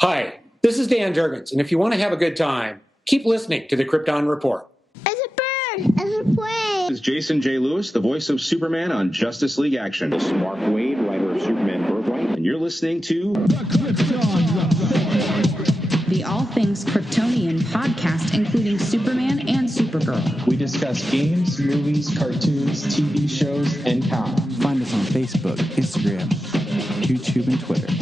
Hi, this is Dan Jurgens, and if you want to have a good time, keep listening to the Krypton Report. It's a bird. It's a plane. This is Jason J. Lewis, the voice of Superman on Justice League Action. This is Mark Waid, writer of Superman Birthright, and you're listening to The Krypton Report, the all things Kryptonian podcast, including Superman and Supergirl. We discuss games, movies, cartoons, TV shows, and comics. Find us on Facebook, Instagram, YouTube, and Twitter.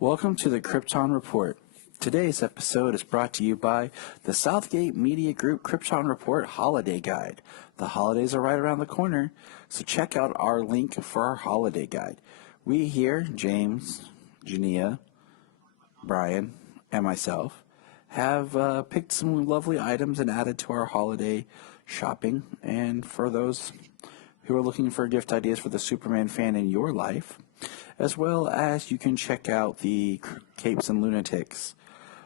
Welcome to the Krypton Report. Today's episode is brought to you by the Southgate Media Group Krypton Report Holiday Guide. The holidays are right around the corner, so check out our link for our holiday guide. We here, James, Jania, Brian, and myself, have picked some lovely items and added to our holiday shopping. And for those who are looking for gift ideas for the Superman fan in your life, as well as you can check out the Capes and Lunatics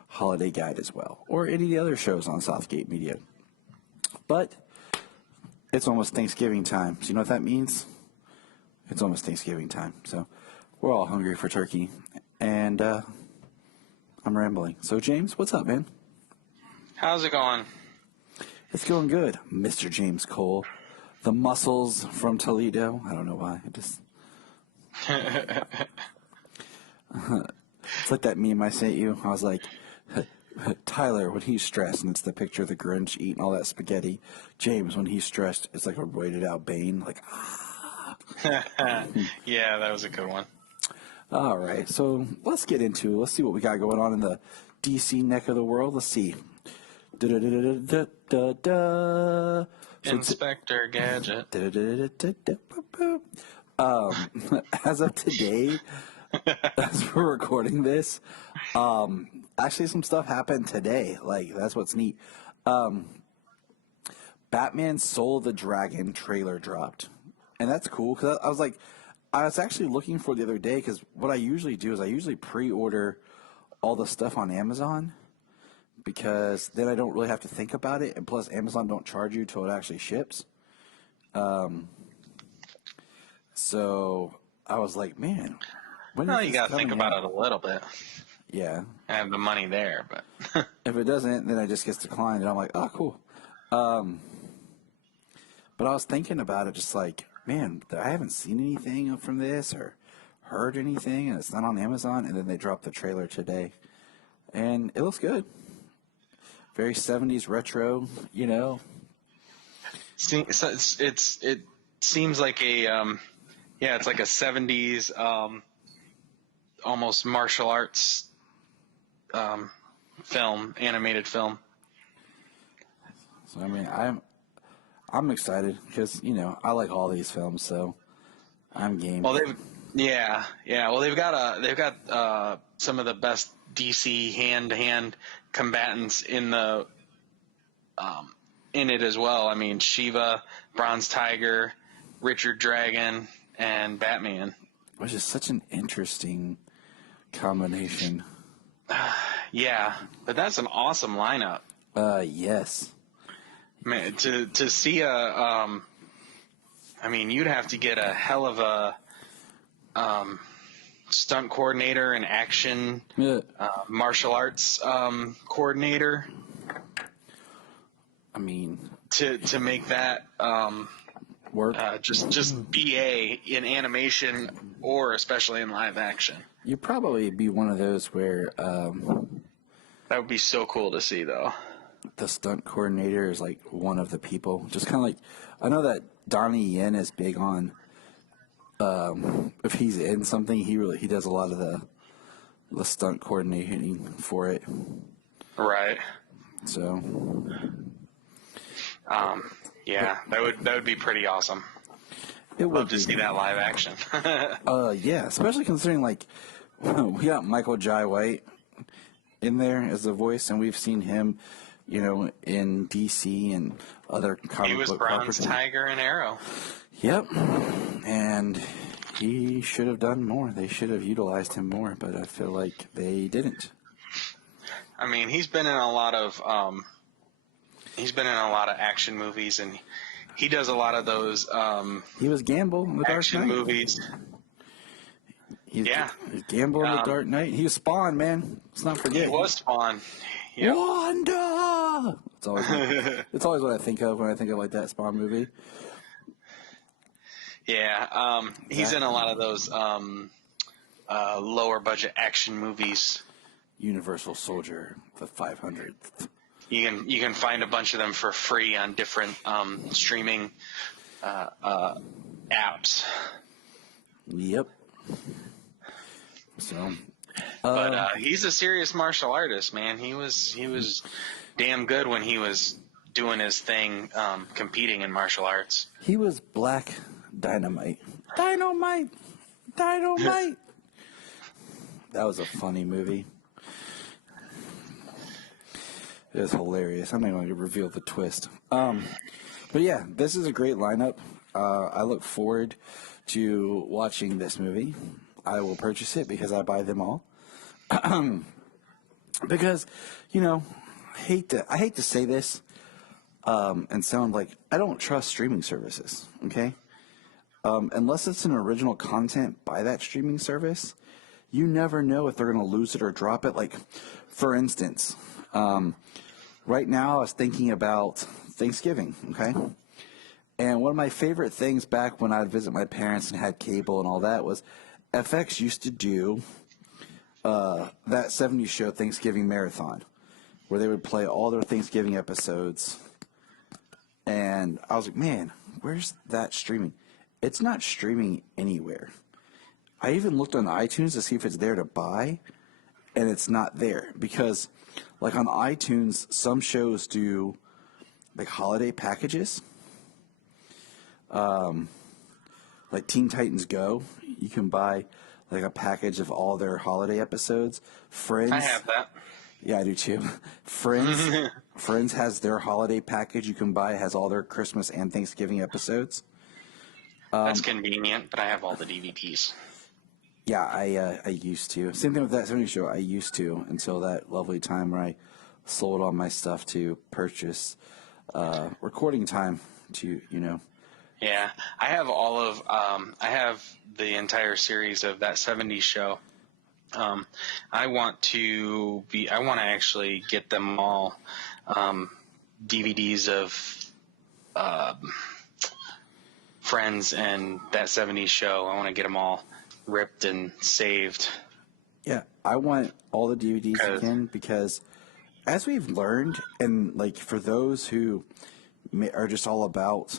holiday guide as well, or any of the other shows on Southgate Media. But it's almost Thanksgiving time. So you know what that means? It's almost Thanksgiving time. So we're all hungry for turkey. And I'm rambling. So James, what's up, man? How's it going? It's going good, Mr. James Cole. The muscles from Toledo. I don't know why. It's like that meme I sent you. I was like, Tyler, when he's stressed, and it's the picture of the Grinch eating all that spaghetti. James, when he's stressed, it's like a roided out Bane. Like, Yeah, that was a good one. All right, so let's see what we got going on in the DC neck of the world. Let's see. Inspector Gadget. As of today, as we're recording this, actually some stuff happened today. Like, that's what's neat. Batman Soul the Dragon trailer dropped. And that's cool, because I was actually looking for it the other day, because what I usually do is I usually pre-order all the stuff on Amazon, because then I don't really have to think about it, and plus Amazon don't charge you till it actually ships. So I was like, man, Well, you got to think about it a little bit. Yeah. I have the money there, but If it doesn't, then it just gets declined, and I'm like, oh, cool. But I was thinking about it, just like, man, I haven't seen anything from this or heard anything, and it's not on Amazon. And then they dropped the trailer today, and it looks good. Very 70s retro, you know. So it seems like it's like a 70s almost martial arts animated film. So I mean, I'm excited because, you know, I like all these films, so I'm game. Well, Well, they've got some of the best DC hand-to-hand combatants in it as well. I mean, Shiva, Bronze Tiger, Richard Dragon, and Batman. Which is such an interesting combination. Yeah, but that's an awesome lineup. Yes. Man, to see I mean, you'd have to get a hell of a stunt coordinator and action martial arts coordinator. I mean, to make that work. Just BA in animation or especially in live action. You'd probably be one of those where that would be so cool to see, though. The stunt coordinator is like one of the people. Just kind of like, I know that Donnie Yen is big on if he's in something, he does a lot of the stunt coordinating for it. Right. So. Yeah, that would be pretty awesome. It would love to see that live action. Yeah, especially considering like we got Michael Jai White in there as the voice, and we've seen him, you know, in DC and other comic He was book Bronze properties. Tiger and Arrow. Yep, and he should have done more. They should have utilized him more, but I feel like they didn't. I mean, he's been in a lot of action movies, and he does a lot of those he was Gamble in the Dark action Knight movies. He's Yeah. Gambler in the Dark Knight. He was Spawn, man. Let's not forget. He was Spawn. Yep. Wanda! It's always what I think of when I think of like that Spawn movie. Yeah. He's in a lot of those lower budget action movies. Universal Soldier, the 500th. You can find a bunch of them for free on different streaming apps. Yep. So, But he's a serious martial artist, man. He was damn good when he was doing his thing, competing in martial arts. he was Black Dynamite. Dynamite! Dynamite! That was a funny movie. It was hilarious. I'm not going to reveal the twist. But yeah, this is a great lineup. I look forward to watching this movie. I will purchase it because I buy them all. Because, you know, I hate to say this and sound like I don't trust streaming services. Okay, unless it's an original content by that streaming service, you never know if they're going to lose it or drop it. Like, for instance, right now I was thinking about Thanksgiving. Okay. And one of my favorite things back when I'd visit my parents and had cable and all that was FX used to do that 70s show Thanksgiving Marathon, where they would play all their Thanksgiving episodes. And I was like, man, where's that streaming? It's not streaming anywhere. I even looked on iTunes to see if it's there to buy, and it's not there. Because, like on iTunes, some shows do like holiday packages. Like Teen Titans Go, you can buy like a package of all their holiday episodes. Friends, I have that. yeah, I do too. Friends has their holiday package you can buy. It has all their Christmas and Thanksgiving episodes. That's convenient, but I have all the DVDs. Yeah, I used to. Same thing with that 70s show. I used to until that lovely time where I sold all my stuff to purchase recording time to, you know. Yeah, I have all of I have the entire series of that 70s show. I want to actually get them all DVDs of Friends and that 70s show. I want to get them all ripped and saved. Yeah, I want all the DVDs again because as we've learned, and like for those who are just all about,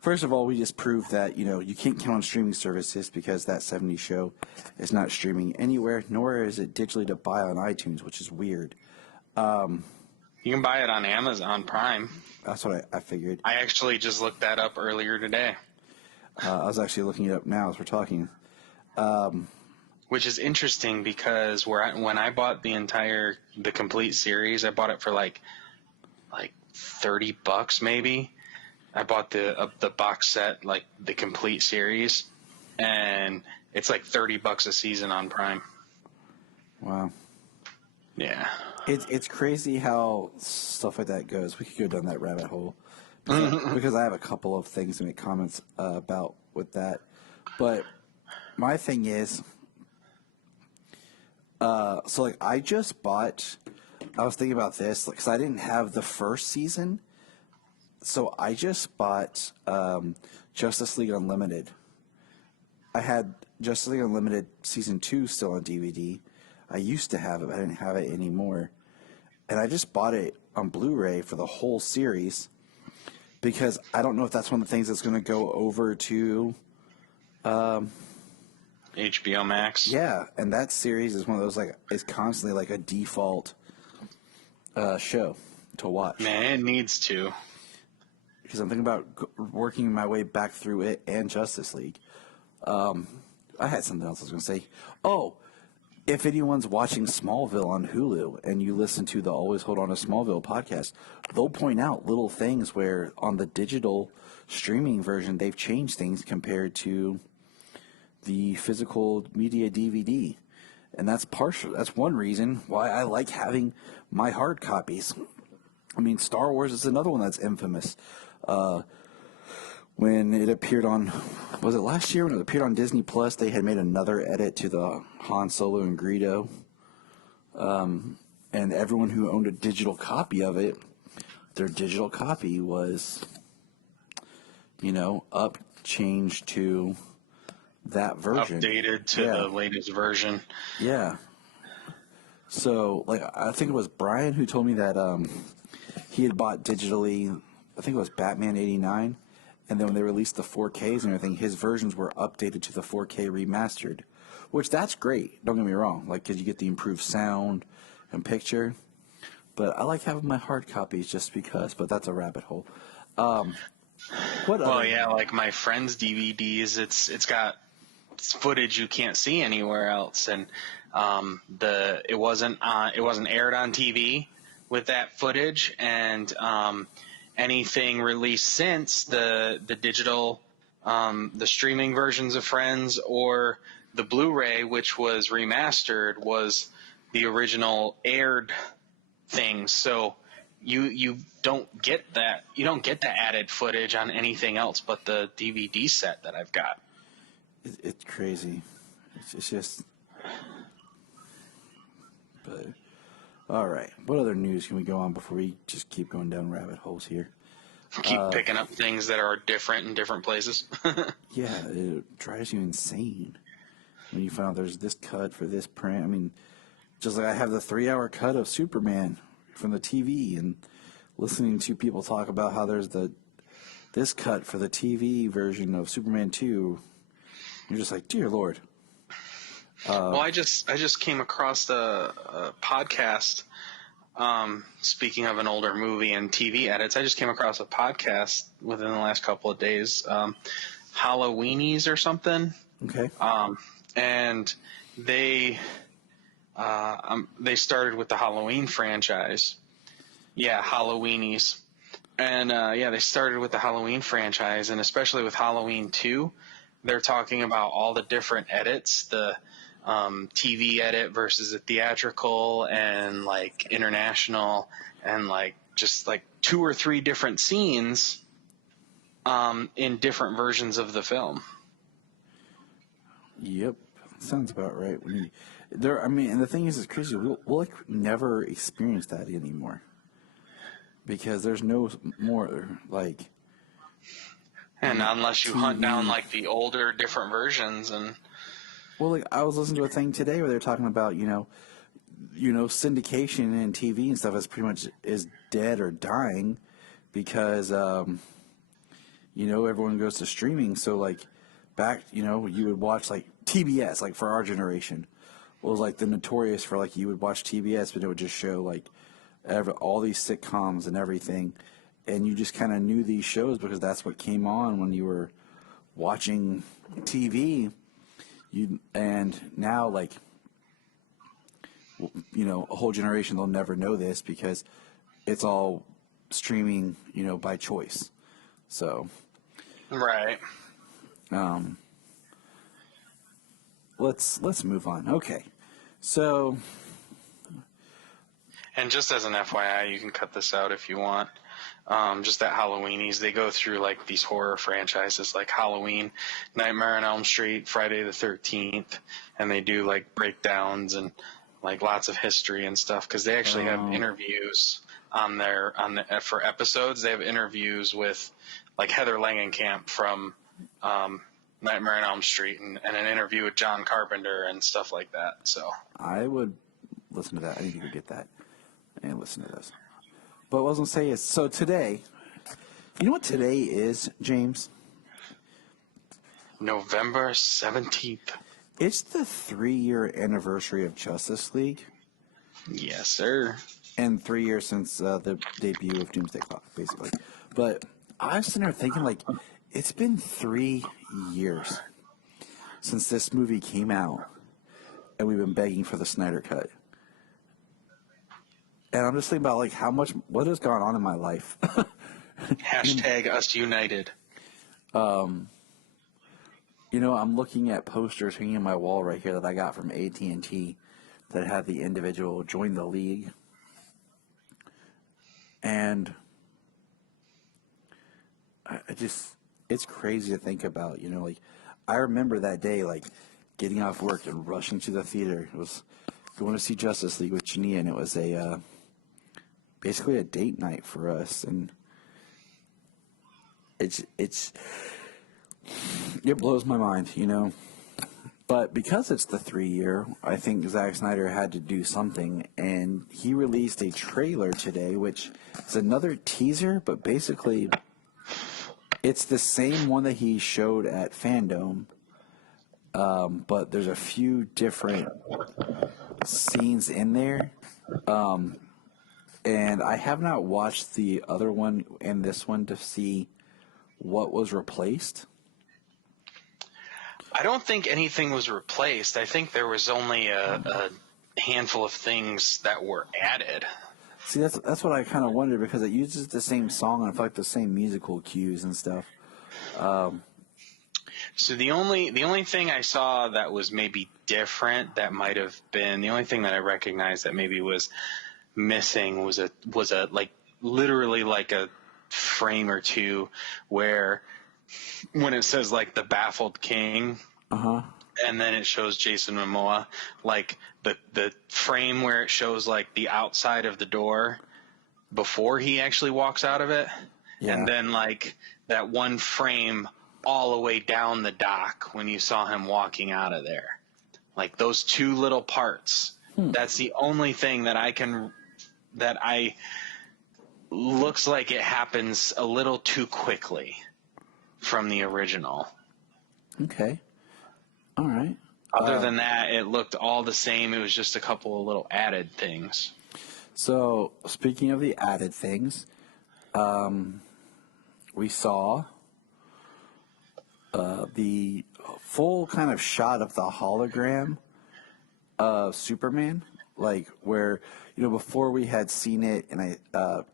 first of all, we just proved that, you know, you can't count on streaming services because that 70s show is not streaming anywhere, nor is it digitally to buy on iTunes, which is weird. You can buy it on Amazon Prime. That's what I figured. I actually just looked that up earlier today. I was actually looking it up now as we're talking. Which is interesting because when I bought the complete series, I bought it for like $30 maybe. I bought the box set, like the complete series, and it's like $30 a season on Prime. Wow. Yeah. It's crazy how stuff like that goes. We could go down that rabbit hole because I have a couple of things to make comments about with that. But my thing is, so like I was thinking about this because I didn't have the first season. So I just bought Justice League Unlimited. I had Justice League Unlimited Season 2 still on DVD. I used to have it, but I didn't have it anymore. And I just bought it on Blu-ray for the whole series because I don't know if that's one of the things that's going to go over to HBO Max. Yeah, and that series is one of those, like, is constantly like a default show to watch. Man, it needs to. Because I'm thinking about working my way back through it and Justice League. I had something else I was going to say. Oh, if anyone's watching Smallville on Hulu and you listen to the Always Hold On to Smallville podcast, they'll point out little things where on the digital streaming version they've changed things compared to the physical media DVD. And that's one reason why I like having my hard copies. I mean, Star Wars is another one that's infamous. when it appeared on, was it last year when it appeared on Disney Plus? They had made another edit to the Han Solo and Greedo, and everyone who owned a digital copy of it, their digital copy was, changed to that version, updated to the latest version. Yeah. So, I think it was Brian who told me that he had bought digitally, I think it was Batman '89. And then when they released the 4Ks and everything, his versions were updated to the 4K remastered, which that's great. Don't get me wrong, because you get the improved sound and picture. But I like having my hard copies just because. But that's a rabbit hole. Like my friend's DVDs, it's got footage you can't see anywhere else, and it wasn't aired on TV with that footage, and anything released since the digital, the streaming versions of Friends or the Blu-ray, which was remastered, was the original aired things. So you don't get that. You don't get the added footage on anything else but the DVD set that I've got. It's crazy. It's just. But all right, what other news can we go on before we just keep going down rabbit holes here? Keep picking up things that are different in different places. Yeah, it drives you insane when you find out there's this cut for this print. I mean, just like I have the 3-hour cut of Superman from the TV, and listening to people talk about how there's this cut for the TV version of Superman 2. You're just like, dear Lord. I just came across a podcast. Speaking of an older movie and TV edits, I just came across a podcast within the last couple of days, Halloweenies or something. Okay. And they started with the Halloween franchise. Yeah, Halloweenies. And they started with the Halloween franchise, and especially with Halloween 2, they're talking about all the different edits, the TV edit versus the theatrical and international, and just 2 or 3 different scenes in different versions of the film. Yep, sounds about right. And the thing is, it's crazy. We'll never experience that anymore because there's no more And unless you hunt TV. down the older different versions and. Well, I was listening to a thing today where they're talking about, syndication and TV and stuff is pretty much is dead or dying because, everyone goes to streaming. So back, you would watch TBS, for our generation was the notorious for you would watch TBS, but it would just show all these sitcoms and everything. And you just kind of knew these shows because that's what came on when you were watching TV. And now, a whole generation, they'll never know this because it's all streaming, by choice. So, right. Let's move on. Okay, so. And just as an FYI, you can cut this out if you want. Just that Halloweenies, they go through these horror franchises like Halloween, Nightmare on Elm Street, Friday the 13th, and they do breakdowns and lots of history and stuff because they actually have interviews for episodes. They have interviews with Heather Langenkamp from Nightmare on Elm Street and an interview with John Carpenter and stuff like that. So I would listen to that. I need to go get that and listen to this. But what I was going to say is, so today, you know what today is, James? November 17th. It's the 3-year anniversary of Justice League. Yes, sir. And 3 years since the debut of Doomsday Clock, basically. But I was sitting there thinking, it's been 3 years since this movie came out, and we've been begging for the Snyder Cut. And I'm just thinking about what has gone on in my life. Hashtag us united. I'm looking at posters hanging on my wall right here that I got from AT&T that had the individual join the league. And it's crazy to think about. Like I remember that day, like getting off work and rushing to the theater. It was going to see Justice League with Jania, and it was basically a date night for us, and it blows my mind, But because it's the 3-year, I think Zack Snyder had to do something, and he released a trailer today, which is another teaser, but basically it's the same one that he showed at Fandom, but there's a few different scenes in there. And I have not watched the other one and this one to see what was replaced. I don't think anything was replaced. I think there was only a handful of things that were added. See, that's what I kind of wondered, because it uses the same song and I feel like the same musical cues and stuff. So the only thing I saw that was maybe different, that might have been the only thing that I recognized that maybe was missing was a like literally like a frame or two where when it says like the baffled king, and then it shows Jason Momoa, like the frame where it shows like the outside of the door before he actually walks out of it, and then like that one frame all the way down the dock when you saw him walking out of there, like those two little parts. That's the only thing that I looks like it happens a little too quickly from the original. Okay. All right. Other than that, it looked all the same. It was just a couple of little added things. So, speaking of the added things, we saw the full kind of shot of the hologram of Superman, like where, before we had seen it and I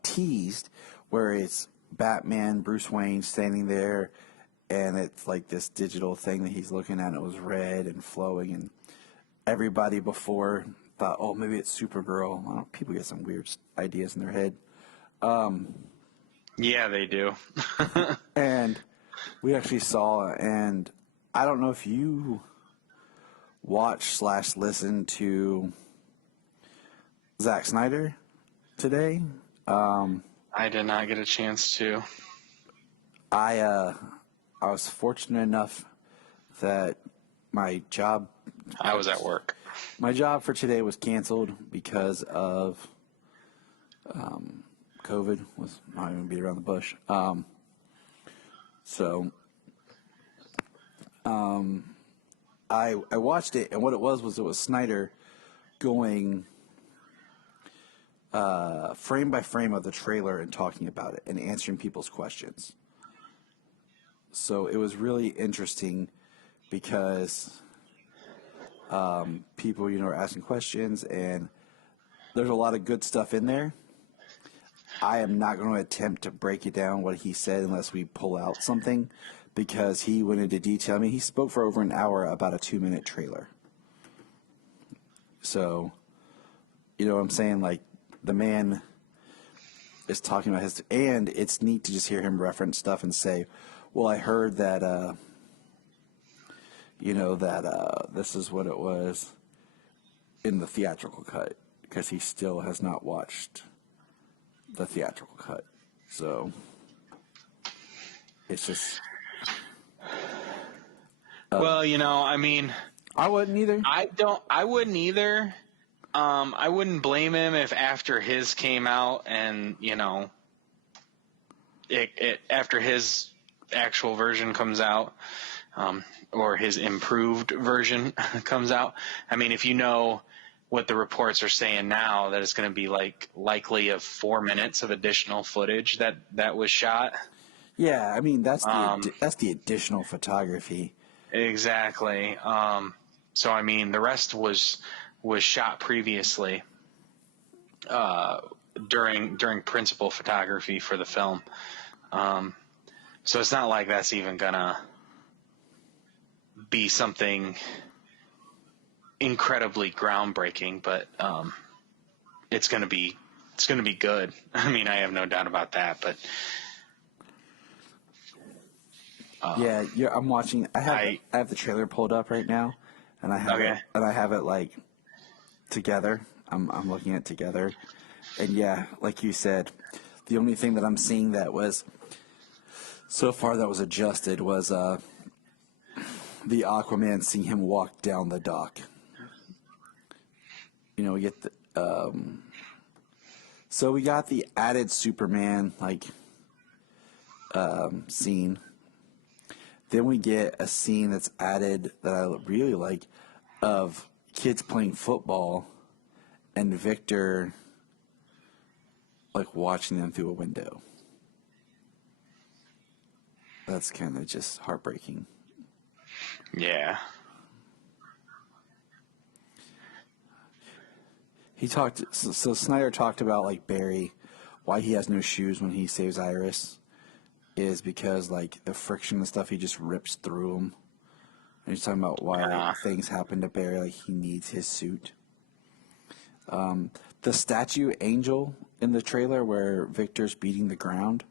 teased where it's Batman, Bruce Wayne standing there, and it's like this digital thing that he's looking at, and it was red and flowing, and everybody before thought, oh, maybe it's Supergirl. I don't know, people get some weird ideas in their head. Yeah, they do. And we actually saw, and I don't know if you watch/listen to Zack Snyder today. I did not get a chance to. I was fortunate enough that my job. I was at work. My job for today was canceled because of COVID. Was not even beat around the bush. I watched it, and what it was Snyder going frame by frame of the trailer and talking about it and answering people's questions. So it was really interesting because people, are asking questions, and there's a lot of good stuff in there. I am not going to attempt to break it down what he said unless we pull out something, because he went into detail. I mean, he spoke for over an hour about a 2-minute trailer. So, what I'm saying? Like, the man is talking about his, and it's neat to just hear him reference stuff and say, well, I heard that, this is what it was in the theatrical cut, because he still has not watched the theatrical cut. So it's just Well, I mean, I wouldn't either. I wouldn't either. I wouldn't blame him if after his came out and, after his actual version comes out, or his improved version comes out. I mean, if you know what the reports are saying now, that it's going to be likely of 4 minutes of additional footage that was shot. Yeah, I mean, that's the additional photography. Exactly. So I mean, the rest was shot previously during principal photography for the film. So it's not like that's even gonna be something incredibly groundbreaking, but it's gonna be good. I mean, I have no doubt about that. But I'm watching. I have the trailer pulled up right now, and I have it like together. I'm looking at it together, and yeah, like you said, the only thing that I'm seeing that was so far that was adjusted was the Aquaman, seeing him walk down the dock. You know, we get the so we got the added Superman scene. Then we get a scene that's added that I really like of kids playing football and Victor like watching them through a window. That's kind of just heartbreaking. Yeah. So Snyder talked about like Barry, why he has no shoes when he saves Iris is because like the friction and stuff, he just rips through them. And he's talking about why like, things happen to Barry, like he needs his suit. The statue angel in the trailer where Victor's beating the ground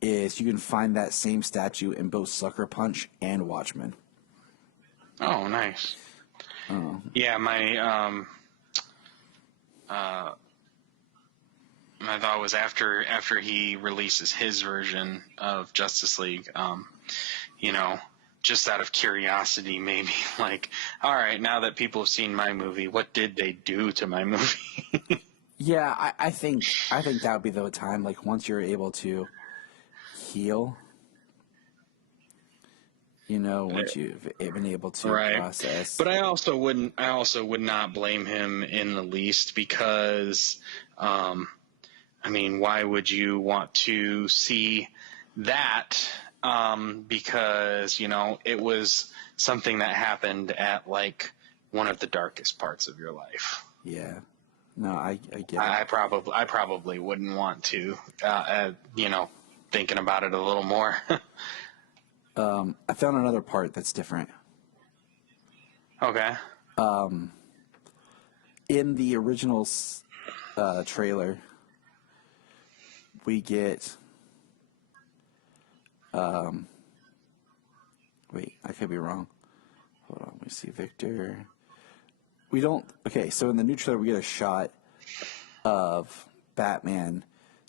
is you can find that same statue in both Sucker Punch and Watchmen. Oh, nice. Yeah, my thought was after he releases his version of Justice League, you know, just out of curiosity, maybe like, all right, now that people have seen my movie, what did they do to my movie? Yeah, I think that would be the time. Like once you're able to heal, you know, once you've been able to process. But I also would not blame him in the least because, I mean, why would you want to see that? Because, you know, it was something that happened at like one of the darkest parts of your life. Yeah. No, I get it. I probably wouldn't want to, you know, thinking about it a little more. I found another part that's different. Okay. In the original trailer, we get. Wait, I could be wrong. Hold on, let me see. Victor. We don't. Okay, so in the new trailer, we get a shot of Batman,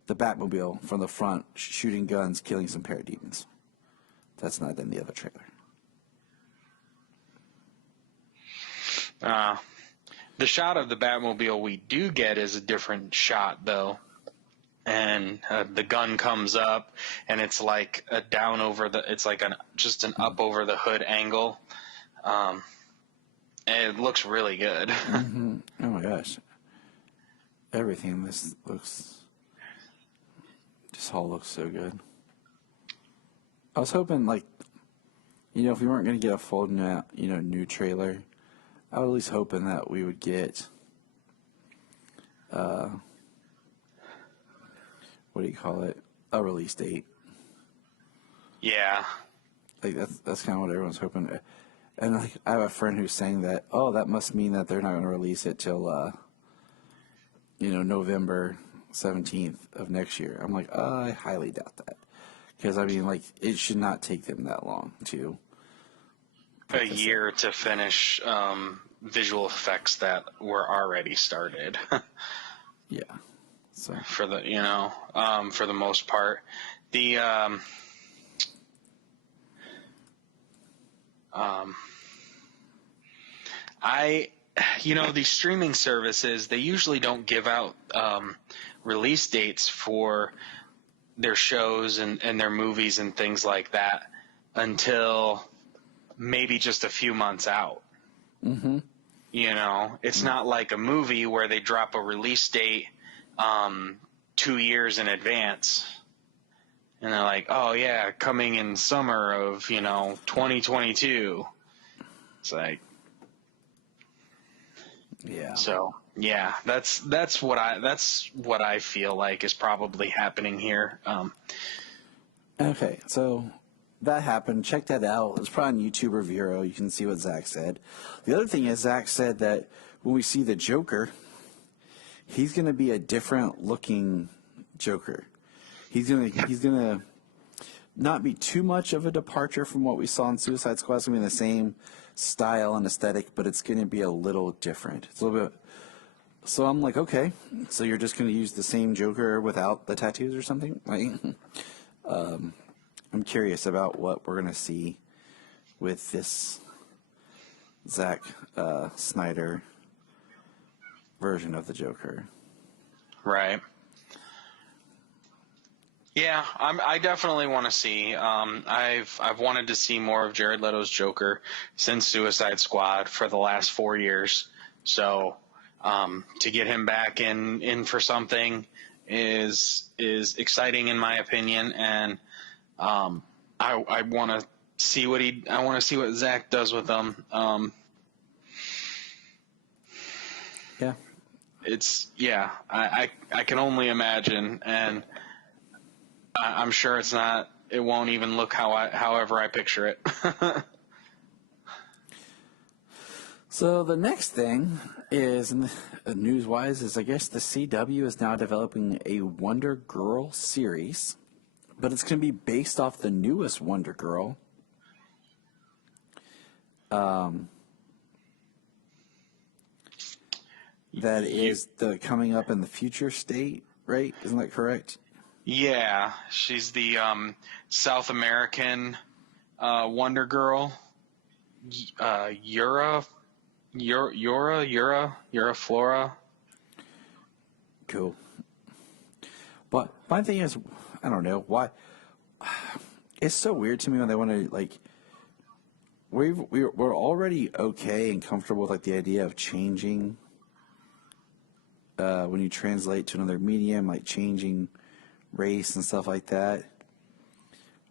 the Batmobile from the front, shooting guns, killing some parademons. That's not in the other trailer. The shot of the Batmobile we do get is a different shot, though. And the gun comes up, and it's like a down over the. It's like just an up over the hood angle. And it looks really good. Mm-hmm. Oh my gosh! Everything this all looks so good. I was hoping, like, you know, if we weren't going to get a full, new trailer, I was at least hoping that we would get, what do you call it? A release date. Yeah. Like that's kind of what everyone's hoping. And like, I have a friend who's saying that, oh, that must mean that they're not going to release it till, November 17th of next year. I'm like, I highly doubt that. Because, I mean, like, it should not take them that long to... A year to finish visual effects that were already started. Yeah. So for the, for the most part. The... these streaming services, they usually don't give out release dates for their shows and their movies and things like that until maybe just a few months out. Mm-hmm. You know, it's not like a movie where they drop a release date 2 years in advance. And they're like, oh, yeah, coming in summer of, 2022. It's like... Yeah. So yeah, that's what I feel like is probably happening here. Okay, so that happened. Check that out. It's probably on YouTube or Vero. You can see what Zach said. The other thing is Zach said that when we see the Joker, he's going to be a different looking Joker. He's gonna not be too much of a departure from what we saw in Suicide Squad. It's going to be the same style and aesthetic, but it's going to be a little different. It's a little bit. So I'm like, okay, so you're just going to use the same Joker without the tattoos or something? Like, I'm curious about what we're going to see with this Zack Snyder version of the Joker. Right. Yeah, I definitely want to see. I've wanted to see more of Jared Leto's Joker since Suicide Squad for the last 4 years. So to get him back in for something is exciting in my opinion, and I want to see what Zack does with them. I can only imagine, and I'm sure it won't even look however I picture it. So the next thing is, news-wise, is I guess the CW is now developing a Wonder Girl series, but it's going to be based off the newest Wonder Girl. That is the coming up in the future state, right? Isn't that correct? Yeah, she's the South American Wonder Girl. Yura Flora. Cool. But my thing is, I don't know why. It's so weird to me when they want to like. We're already okay and comfortable with like the idea of changing. When you translate to another medium, like changing race and stuff like that.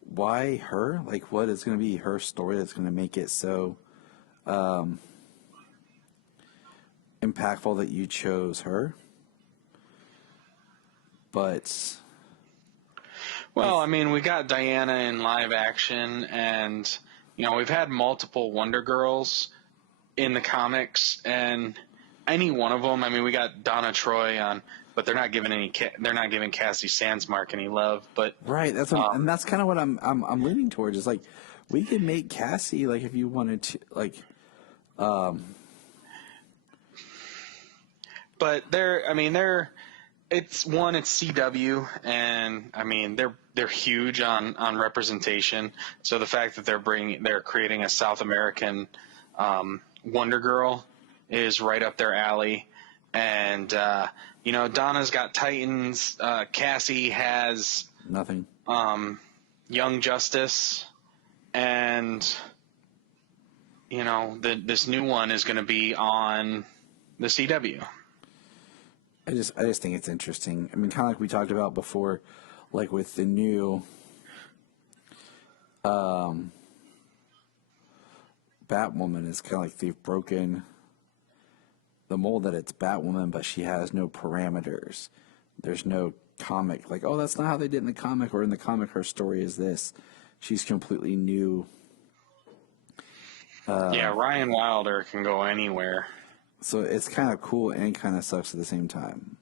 Why her? Like, what is going to be her story that's going to make it so impactful that you chose her? But well, I mean, we got Diana in live action, and we've had multiple Wonder Girls in the comics, and any one of them. I mean, we got Donna Troy on, but they're not giving Cassie Sandsmark any love. But right, that's and that's kind of what I'm leaning towards. Is like we could make Cassie like if you wanted to like. But it's CW, and I mean they're huge on representation. So the fact that they're creating a South American Wonder Girl is right up their alley. And Donna's got Titans. Cassie has nothing. Young Justice, and this new one is going to be on the CW. I just think it's interesting. I mean, kind of like we talked about before, like with the new Batwoman, is kind of like they've broken the mold that it's Batwoman, but she has no parameters. There's no comic like, oh, that's not how they did in the comic, or in the comic her story is this. She's completely new. Ryan Wilder can go anywhere. So it's kind of cool and kind of sucks at the same time.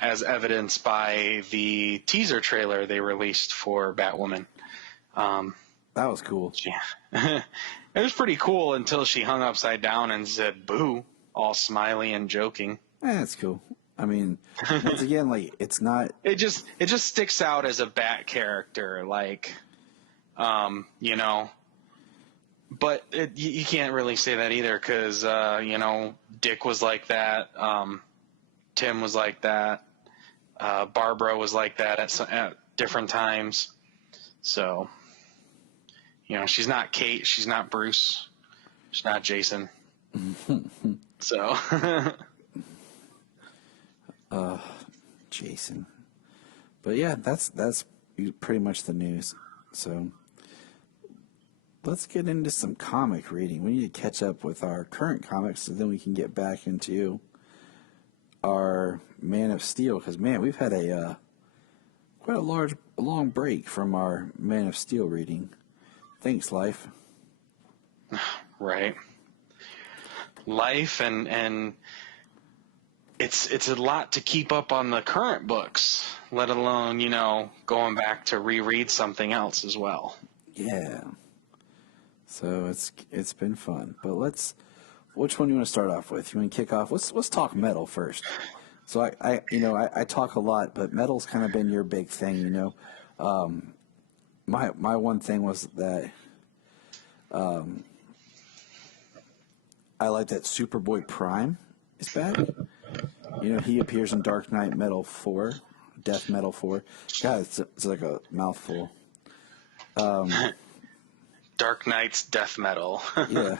As evidenced by the teaser trailer they released for Batwoman. That was cool. Yeah. It was pretty cool until she hung upside down and said boo, all smiley and joking. That's cool. I mean, once again, like, it's not... It just sticks out as a Bat character, like, But you can't really say that either because, Dick was like that. Tim was like that. Barbara was like that at different times. So, she's not Kate. She's not Bruce. She's not Jason. So. Jason. But yeah, that's pretty much the news. So let's get into some comic reading. We need to catch up with our current comics so then we can get back into our Man of Steel. Because, man, we've had quite a long break from our Man of Steel reading. Thanks, life. Right. Life and it's a lot to keep up on the current books. let alone, you know, going back to reread something else as well. Yeah. So it's been fun. But which one do you want to start off with? You want to kick off? Let's talk metal first. So I talk a lot, but metal's kind of been your big thing, you know. My one thing was that I like that Superboy Prime is back. You know, he appears in Dark Knight Metal 4, Death Metal 4. God, it's like a mouthful. Dark Knight's death metal. Yeah.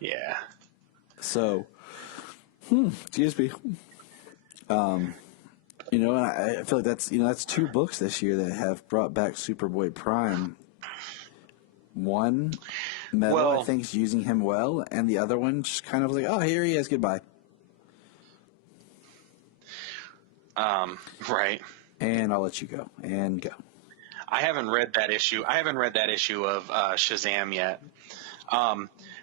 Yeah. So, excuse me. You know, and I feel like that's two books this year that have brought back Superboy Prime. One, Metal, I think, is using him well, and the other one just kind of like, oh, here he is, goodbye. Right. And I'll let you go. And go. I haven't read that issue. Of Shazam yet.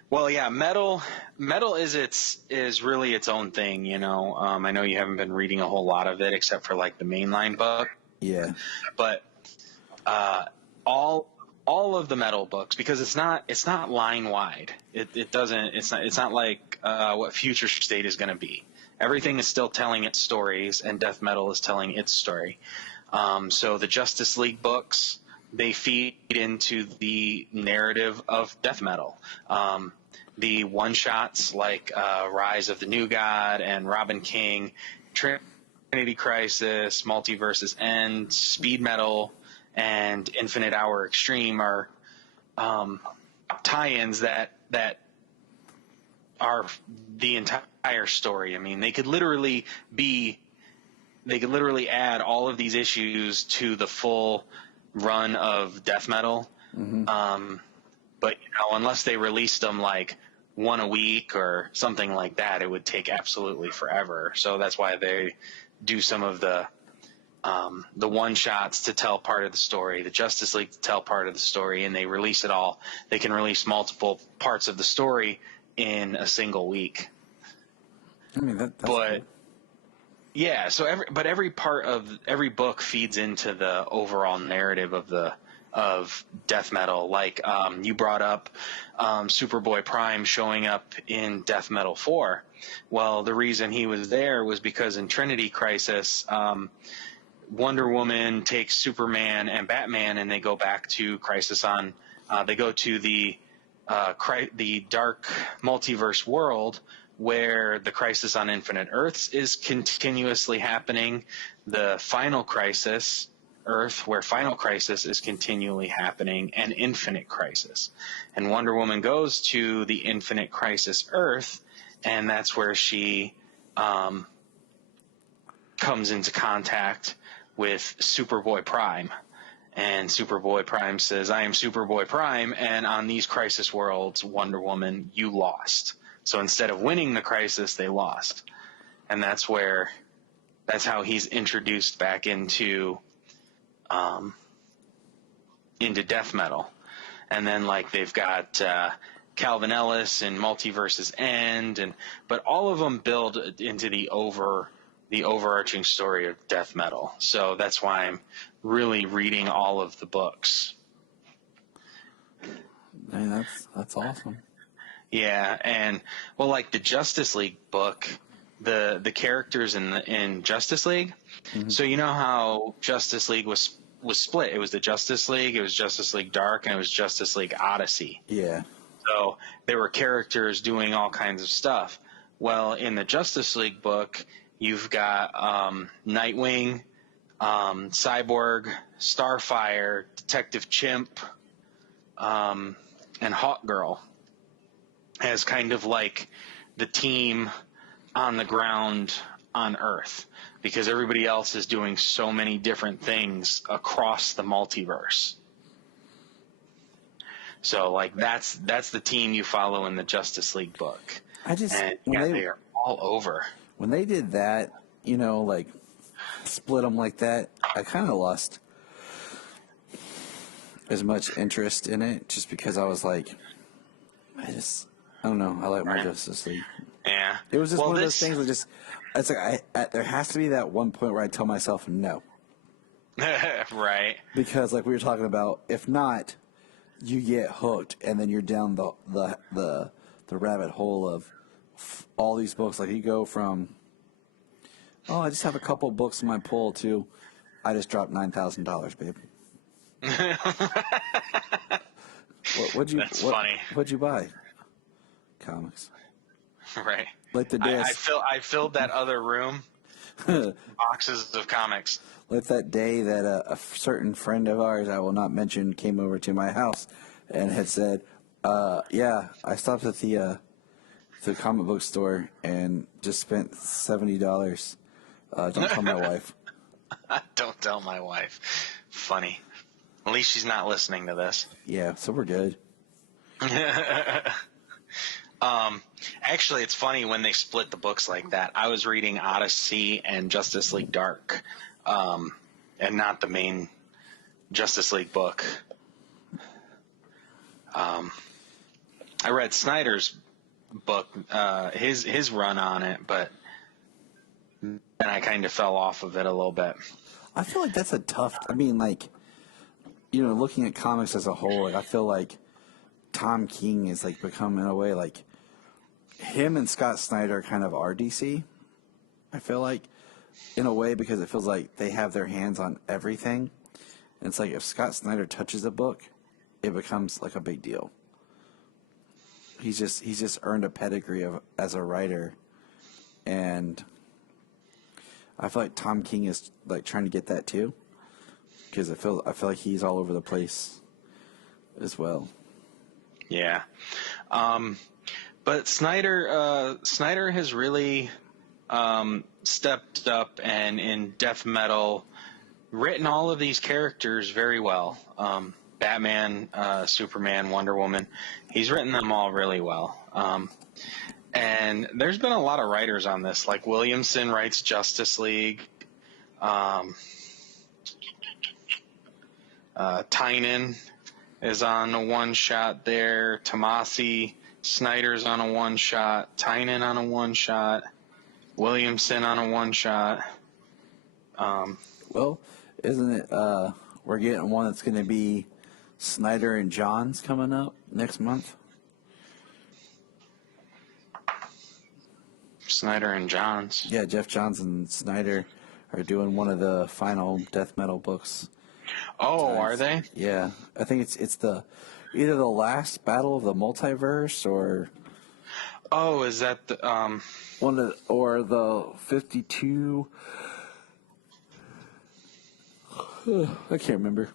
Well, yeah, metal is really its own thing, you know. I know you haven't been reading a whole lot of it except for like the mainline book. Yeah. But all of the metal books, because it's not line wide. It's not like what Future State is going to be. Everything is still telling its stories, and Death Metal is telling its story. So the Justice League books, they feed into the narrative of Death Metal. The one-shots like Rise of the New God and Robin King, Trinity Crisis, Multiverse's End, Speed Metal, and Infinite Hour Extreme are tie-ins that are the entire story. I mean, they could literally add all of these issues to the full run of Death Metal. Mm-hmm. But you know, unless they released them like one a week or something like that, it would take absolutely forever. So that's why they do some of the one shots to tell part of the story, the Justice League to tell part of the story, and they release it all. They can release multiple parts of the story in a single week. I mean, that's but cool. Yeah, so every part of every book feeds into the overall narrative of Death Metal. Like you brought up Superboy Prime showing up in Death Metal 4. Well, the reason he was there was because in Trinity Crisis, Wonder Woman takes Superman and Batman, and they go back to Crisis on. They go to the dark multiverse world where the Crisis on Infinite Earths is continuously happening. The Final Crisis Earth, where Final Crisis is continually happening, and Infinite Crisis. And Wonder Woman goes to the Infinite Crisis Earth, and that's where she comes into contact with Superboy Prime. And Superboy Prime says, I am Superboy Prime, and on these crisis worlds, Wonder Woman, you lost. So instead of winning the crisis, they lost. And that's how he's introduced back into Death Metal. And then like they've got Calvin Ellis and Multiverse's End, but all of them build into the overarching story of Death Metal. So that's why I'm really reading all of the books. Man, that's awesome. Yeah, and well, like the Justice League book, the characters in Justice League. Mm-hmm. So you know how Justice League was split. It was the Justice League, it was Justice League Dark, and it was Justice League Odyssey. Yeah. So there were characters doing all kinds of stuff. Well, in the Justice League book, you've got Nightwing, Cyborg, Starfire, Detective Chimp, and Hawkgirl as kind of like the team on the ground on Earth, because everybody else is doing so many different things across the multiverse. So like that's the team you follow in the Justice League book. They are all over. When they did that, you know, like split them like that, I kind of lost as much interest in it, just because I was like, I don't know. I like my Justice League. Yeah. It was just Well, one of those things that just, it's like, there has to be that one point where I tell myself no. Right. Because like we were talking about, if not, you get hooked and then you're down the rabbit hole of all these books. Like you go from, oh, I just have a couple books in my pull to, I just dropped $9,000, babe. That's funny. What'd you buy? Comics. Right. Like the day I filled that other room with boxes of comics. Like that day that a certain friend of ours, I will not mention, came over to my house and had said, yeah, I stopped at the comic book store and just spent $70. Don't tell my wife. Don't tell my wife. Funny. At least she's not listening to this. Yeah, so we're good. Actually, it's funny when they split the books like that. I was reading Odyssey and Justice League Dark, and not the main Justice League book. I read Snyder's book, his run on it, but then I kind of fell off of it a little bit. I feel like that's a tough. I mean, like, you know, looking at comics as a whole, like, I feel like Tom King is like become in a way like him and Scott Snyder kind of are DC. I feel like in a way because it feels like they have their hands on everything. And it's like if Scott Snyder touches a book, it becomes like a big deal. He's just earned a pedigree as a writer, and I feel like Tom King is like trying to get that too, because I feel like he's all over the place as well. Yeah, but Snyder has really stepped up and in death metal written all of these characters very well. Batman, Superman, Wonder Woman. He's written them all really well. And there's been a lot of writers on this, like Williamson writes Justice League. Tynan is on a one-shot there. Tomasi, Snyder's on a one-shot. Tynan on a one-shot. Williamson on a one-shot. Well, isn't it, we're getting one that's going to be Snyder and Johns coming up next month? Snyder and Johns. Yeah, Jeff Johns and Snyder are doing one of the final death metal books. Oh, are they? Yeah, I think it's the either the last battle of the multiverse or is that the one of or the 52. I can't remember,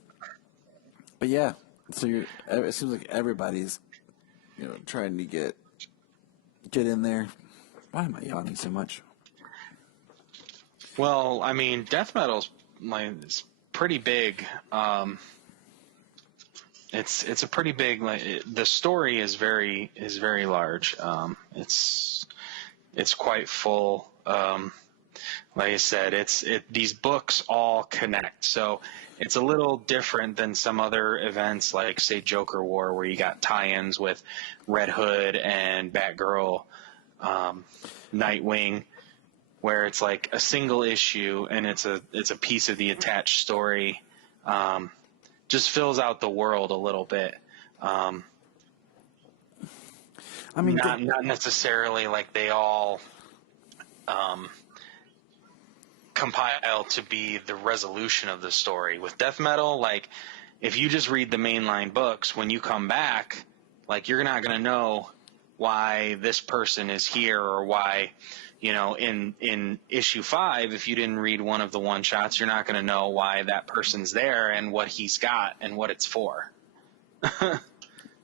but yeah. So it seems like everybody's trying to get in there. Why am I yawning so much? Well, I mean, death metal's it's pretty big. It's a pretty big. The story is very large. It's quite full. Like I said, these books all connect. So it's a little different than some other events, like say Joker War, where you got tie-ins with Red Hood and Batgirl, Nightwing, where it's like a single issue and it's a piece of the attached story. Just fills out the world a little bit. I mean, not necessarily like they all compile to be the resolution of the story. With death metal, like if you just read the mainline books, when you come back, like you're not going to know why this person is here or why, in issue 5, if you didn't read one of the one shots, you're not going to know why that person's there and what he's got and what it's for.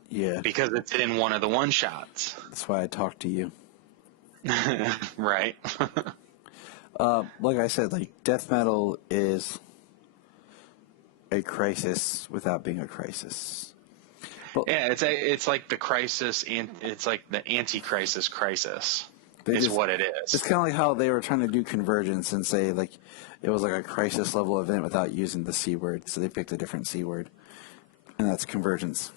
Yeah. Because it's in one of the one shots. That's why I talk to you. Right. Like I said, like death metal is a crisis without being a crisis. But, yeah, it's like the crisis, and it's like the anti-crisis crisis is what it is. It's kind of like how they were trying to do Convergence and say like it was like a crisis level event without using the C word, so they picked a different C word, and that's Convergence.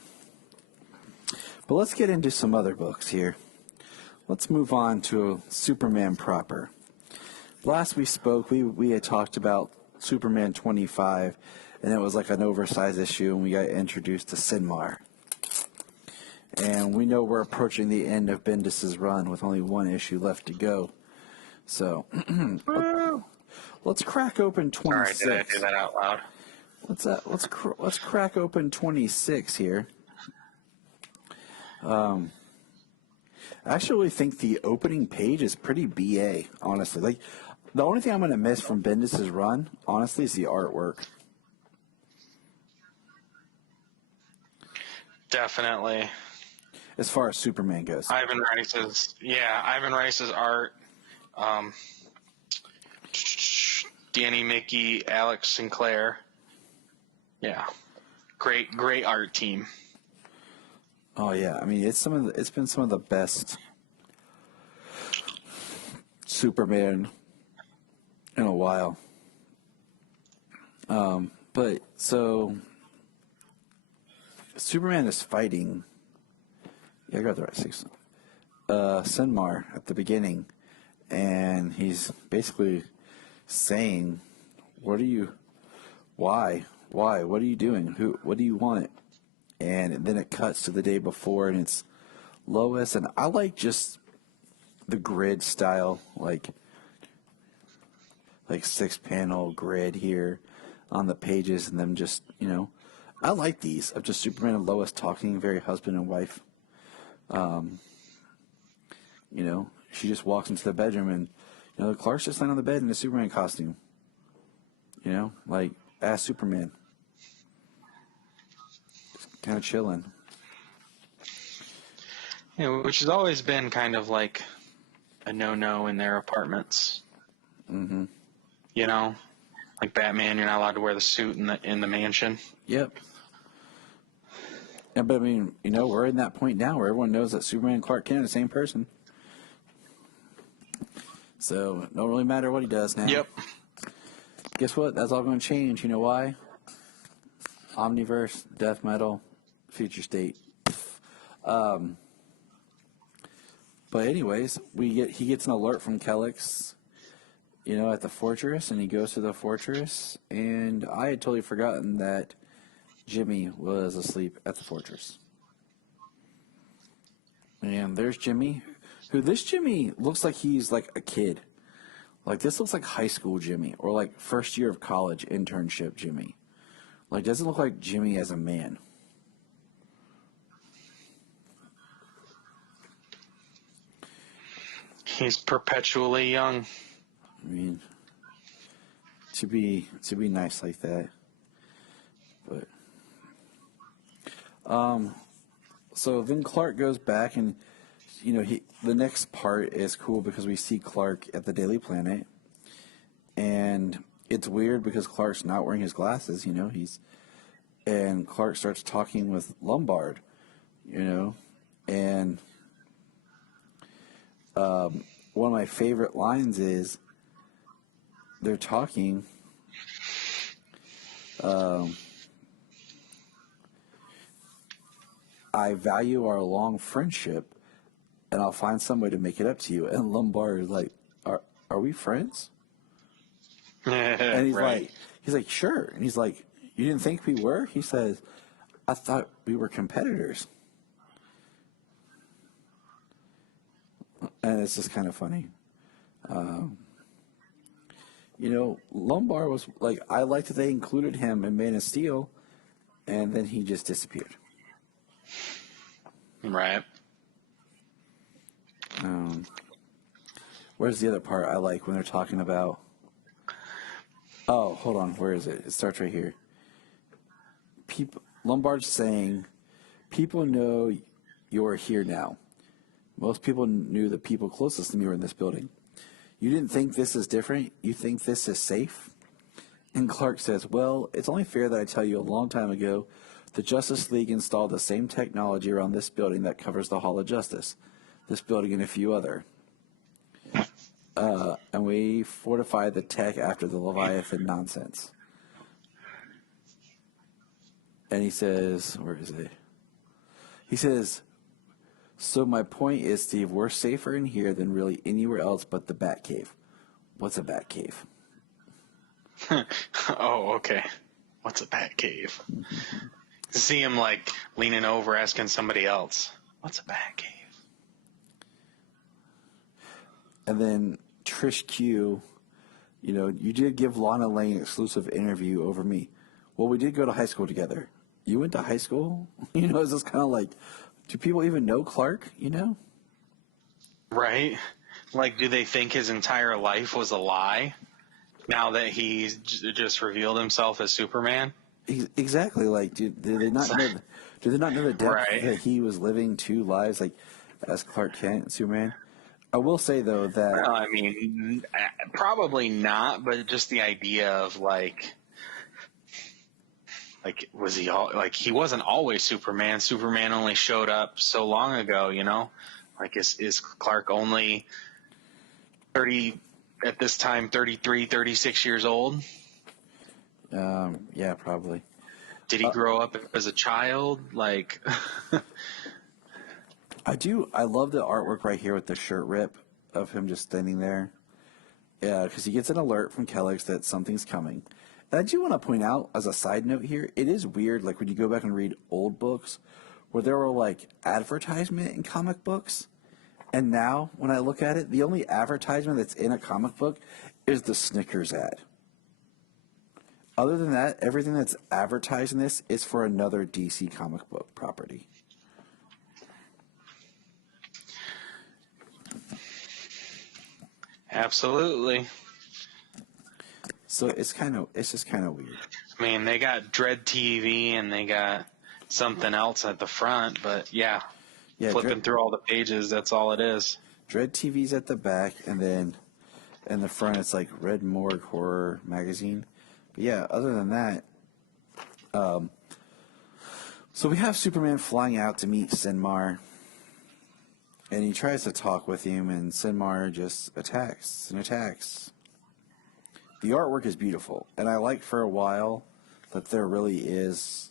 But let's get into some other books here. let's move on to Superman proper. Last we spoke, we had talked about Superman 25, and it was like an oversized issue, and we got introduced to Sinmar. And we know we're approaching the end of Bendis' run with only one issue left to go. So, let's crack open 26. Sorry, did I do that out loud? Let's crack open 26 here. I actually think the opening page is pretty BA, honestly. Like, the only thing I'm going to miss from Bendis' run, honestly, is the artwork. Definitely. As far as Superman goes. Ivan Rice's art. Danny Mickey, Alex Sinclair. Yeah. Great art team. Oh yeah, I mean it's been some of the best Superman in a while. But so Superman is fighting. Yeah, I got the right six. Sinmar at the beginning, and he's basically saying, "What are you? Why? What are you doing? What do you want?" And then it cuts to the day before, and it's Lois. And I like just the grid style, like 6-panel grid here on the pages, and them just, I like these of just Superman and Lois talking, very husband and wife. She just walks into the bedroom, and Clark's just laying on the bed in a Superman costume. Like as Superman, just kind of chilling. Yeah, which has always been kind of like a no-no in their apartments. Mm-hmm. Like Batman, you're not allowed to wear the suit in the mansion. Yep. Yeah, but I mean, we're in that point now where everyone knows that Superman and Clark Kent are the same person. So it don't really matter what he does now. Yep. Guess what? That's all going to change. You know why? Omniverse, death metal, future state. But anyways, he gets an alert from Kellex, at the fortress, and he goes to the fortress, and I had totally forgotten that Jimmy was asleep at the fortress. And there's Jimmy, this Jimmy looks like he's like a kid. Like this looks like high school Jimmy, or like first year of college internship Jimmy. Like doesn't look like Jimmy as a man. He's perpetually young. I mean, to be nice like that. But so then Clark goes back, and the next part is cool because we see Clark at the Daily Planet, and it's weird because Clark's not wearing his glasses. And Clark starts talking with Lombard, and one of my favorite lines is they're talking. I value our long friendship, and I'll find some way to make it up to you. And Lombard is like, "Are we friends?" And he's right. like, "Sure." And he's like, "You didn't think we were?" He says, "I thought we were competitors." And it's just kind of funny. Lombard was like, I liked that they included him in Man of Steel, and then he just disappeared. Right. Where's the other part I like when they're talking about? Oh, hold on. Where is it? It starts right here. Lombard's saying, "People know you're here now. Most people knew the people closest to me were in this building. You didn't think this is different? You think this is safe?" And Clark says, "Well, it's only fair that I tell you a long time ago, the Justice League installed the same technology around this building that covers the Hall of Justice, this building and a few other. And we fortified the tech after the Leviathan nonsense." And he says, where is it? He says, So my point is, Steve, we're safer in here than really anywhere else but the Batcave. What's a Batcave? Oh, okay. What's a bat cave? See him like leaning over asking somebody else, what's a bat cave? And then Trish Q, you did give Lana Lang an exclusive interview over me. Well, we did go to high school together. You went to high school? It's just kind of like, do people even know Clark, Right? Like, do they think his entire life was a lie now that he's just revealed himself as Superman? Exactly. Like, do they not know? Do they not know the depth Right. that he was living two lives, like as Clark Kent and Superman? I will say though that Well, I mean, probably not, but just the idea of like was he he wasn't always Superman? Superman only showed up so long ago, Like, is Clark only 30 at this time, 33, 36 years old? yeah, probably. Did he grow up as a child? Like, I love the artwork right here with the shirt rip of him just standing there. Yeah, because he gets an alert from Kellogg's that something's coming. And I do want to point out, as a side note here, it is weird, like when you go back and read old books, where there were like advertisement in comic books. And now, when I look at it, the only advertisement that's in a comic book is the Snickers ad. Other than that, everything that's advertised in this is for another DC comic book property. absolutely. So it's just kind of weird. I mean, they got Dread TV and they got something else at the front, but yeah, flipping through all the pages, that's all it is. Dread TV's at the back, and then in the front it's like Red Morgue Horror Magazine. But yeah, other than that, so we have Superman flying out to meet Sinmar, and he tries to talk with him, and Sinmar just attacks and attacks. The artwork is beautiful, and I like for a while that there really is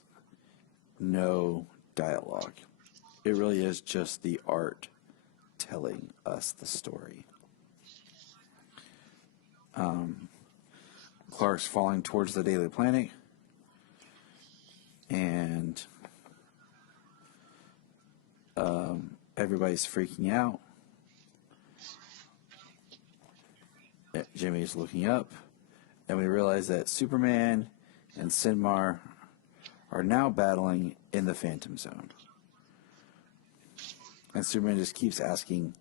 no dialogue. It really is just the art telling us the story. Clark's falling towards the Daily Planet, and everybody's freaking out. Jimmy's looking up, and we realize that Superman and Sinmar are now battling in the Phantom Zone. And Superman just keeps asking,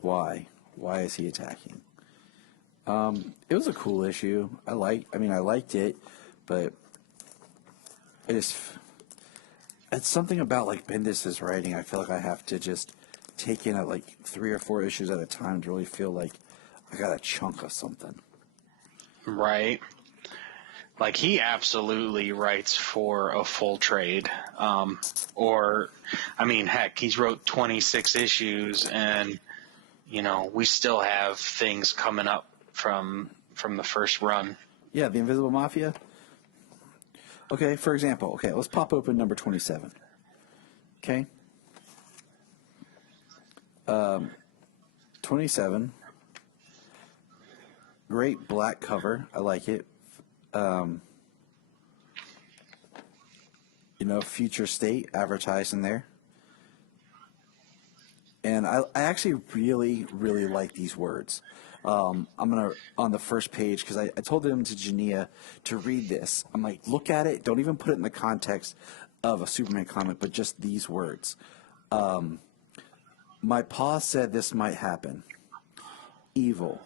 why? Why is he attacking? It was a cool issue. I liked it, but it's something about like Bendis' writing. I feel like I have to just take in like 3 or 4 issues at a time to really feel like I got a chunk of something. Right. Like, he absolutely writes for a full trade. Heck, he's wrote 26 issues, and, we still have things coming up from the first run. Yeah, the Invisible Mafia. Okay, for example, let's pop open number 27. Okay. 27. Great black cover. I like it. Future state advertised in there. And I actually really, really like these words. I'm going to, on the first page, because I told them to Jania to read this. I'm like, look at it. Don't even put it in the context of a Superman comic, but just these words. My pa said this might happen. Evil.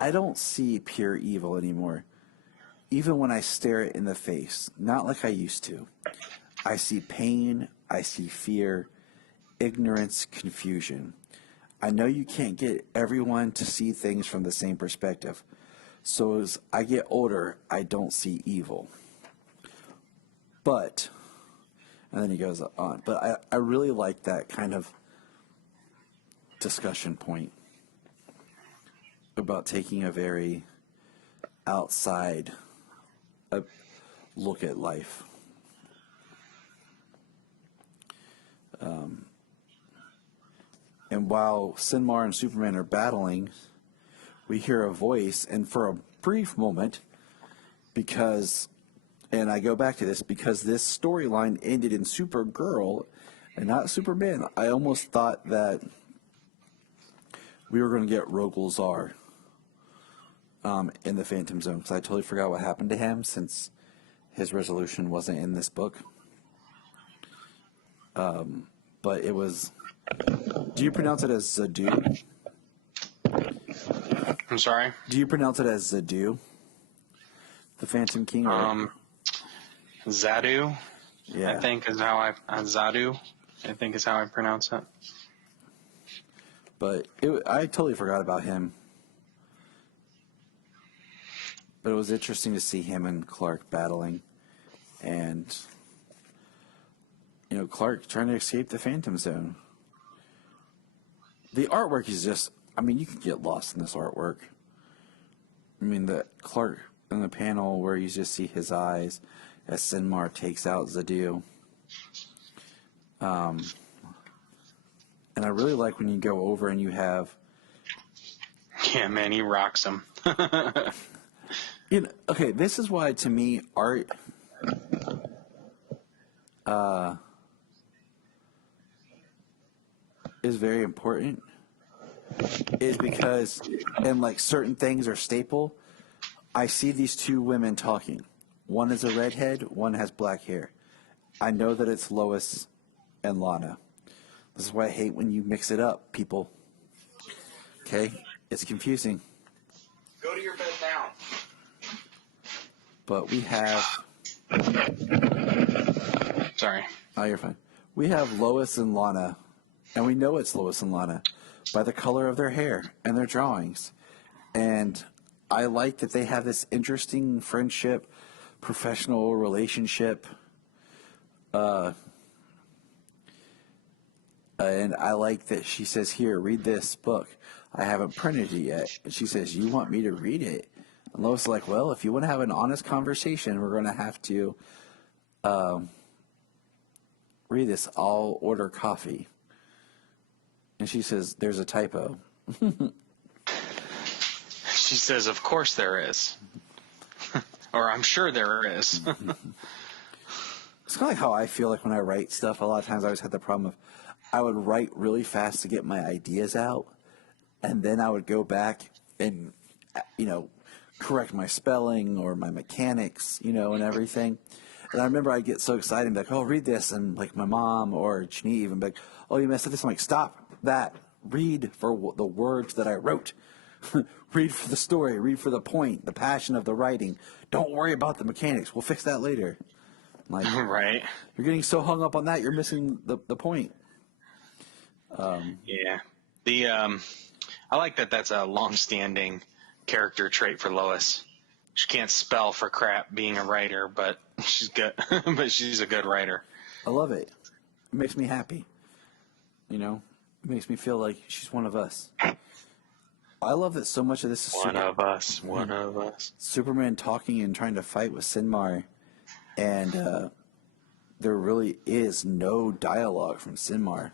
I don't see pure evil anymore. Even when I stare it in the face, not like I used to. I see pain, I see fear, ignorance, confusion. I know you can't get everyone to see things from the same perspective. So as I get older, I don't see evil. But, and then he goes on, but I really like that kind of discussion point about taking a very outside look at life. And while Sinmar and Superman are battling, we hear a voice, and for a brief moment, and I go back to this, because this storyline ended in Supergirl and not Superman, I almost thought that we were going to get Rogol Zar in the Phantom Zone, because I totally forgot what happened to him since his resolution wasn't in this book. But it was... Do you pronounce it as Zadu? I'm sorry? Do you pronounce it as Zadu? The Phantom King? Or... Zadu, yeah. I think is how Zadu, I think is how I pronounce it. But I totally forgot about him. But it was interesting to see him and Clark battling. And, Clark trying to escape the Phantom Zone. The artwork is just, you can get lost in this artwork. The Clark in the panel where you just see his eyes as Sinmar takes out Zadu. And I really like when you go over and you have... Yeah, man, he rocks him. Okay, this is why, to me, art... is very important, is because, and like certain things are staple, I see these two women talking. One is a redhead, one has black hair. I know that it's Lois and Lana. This is why I hate when you mix it up, people. Okay? It's confusing. Go to your bed now. But we have... Sorry. Oh, you're fine. We have Lois and Lana, and we know it's Lois and Lana by the color of their hair and their drawings. And I like that they have this interesting friendship, professional relationship. And I like that she says, here, read this book. I haven't printed it yet. And she says, you want me to read it? And Lois is like, well, if you want to have an honest conversation, we're going to have to read this. I'll order coffee. And she says, there's a typo. She says, of course there is. Or I'm sure there is. It's kind of like how I feel like when I write stuff. A lot of times I always had the problem of I would write really fast to get my ideas out, and then I would go back and, correct my spelling or my mechanics, and everything. And I remember I'd get so excited and be like, oh, read this. And like my mom or Geneve and be like, oh, you messed up this. I'm like, stop that. Read for the words that I wrote. Read for the story. Read for the point, the passion of the writing. Don't worry about the mechanics. We'll fix that later. Like, right. You're getting so hung up on that, you're missing the point. Yeah. I like that that's a long-standing character trait for Lois. She can't spell for crap being a writer, but she's good. But she's a good writer. I love it. It makes me happy. It makes me feel like she's one of us. I love that so much of this is one of us. Superman talking and trying to fight with Sinmar, and there really is no dialogue from Sinmar.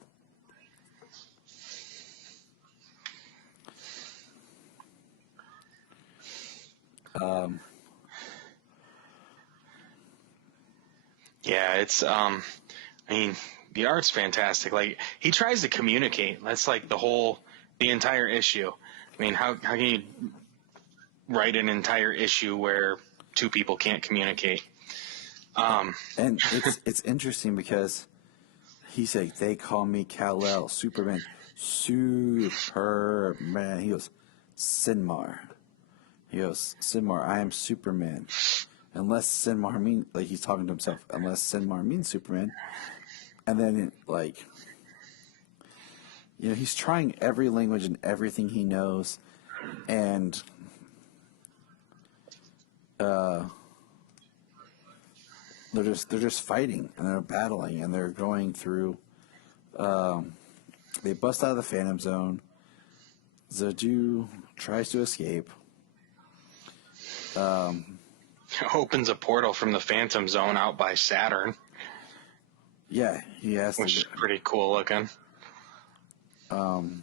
Yeah, it's the art's fantastic. Like, he tries to communicate. That's like the entire issue. How can you write an entire issue where two people can't communicate? And it's interesting because he's like, they call me Kal-El, Superman. Superman. He goes, Sinmar. He goes, Sinmar, I am Superman. Unless Sinmar means, like he's talking to himself, unless Sinmar means Superman. And then, he's trying every language and everything he knows. And they're just fighting and they're battling and they're going through. They bust out of the Phantom Zone. Zadu tries to escape. Opens a portal from the Phantom Zone out by Saturn. Yeah, he has which is pretty cool looking. Let's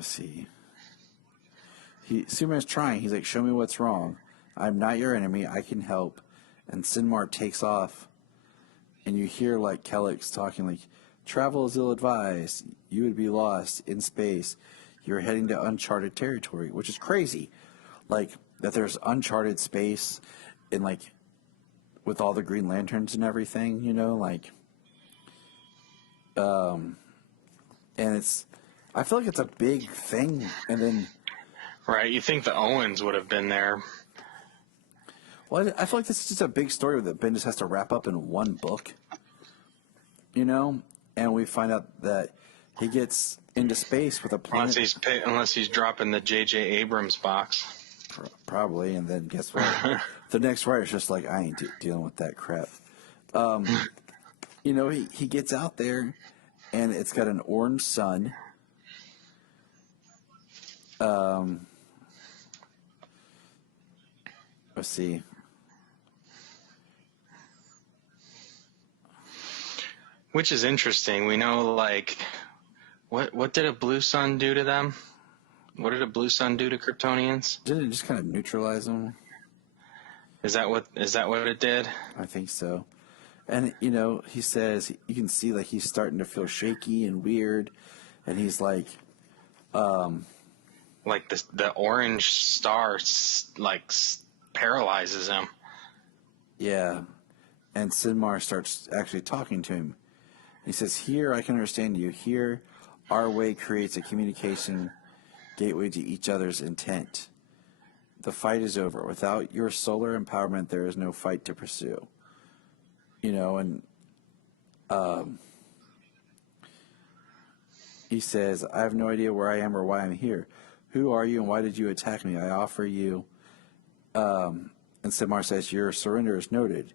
see. Superman's trying. He's like, show me what's wrong. I'm not your enemy. I can help. And Sinmar takes off. And you hear like Kellex talking like, travel is ill-advised. You would be lost in space. You're heading to uncharted territory, which is crazy. Like, that there's uncharted space and like with all the Green Lanterns and everything, you know, like, and I feel like it's a big thing. And then, Right, you think the Owens would have been there. well, I feel like this is just a big story that Ben just has to wrap up in one book, you know, and we find out that he gets into space with a planet. Unless he's dropping the J.J. Abrams box. Probably, and then guess what? The next writer's just like, I ain't dealing with that crap. You know, he gets out there, and it's got an orange sun. Let's see. Which is interesting. We know, like, what did a blue sun do to them? What did a blue sun do to Kryptonians? Didn't it just kind of neutralize them? Is that what it did? I think so. And, you know, he says, you can see, like, he's starting to feel shaky and weird, and he's like, like the orange star, like, paralyzes him. yeah. And Sinmar starts actually talking to him. He says, here, I can understand you. Here, our way creates a communication gateway to each other's intent. The fight is over. Without your solar empowerment, there is no fight to pursue. You know, and he says, I have no idea where I am or why I'm here. Who are you and why did you attack me? I offer you. And Sinmar says, your surrender is noted.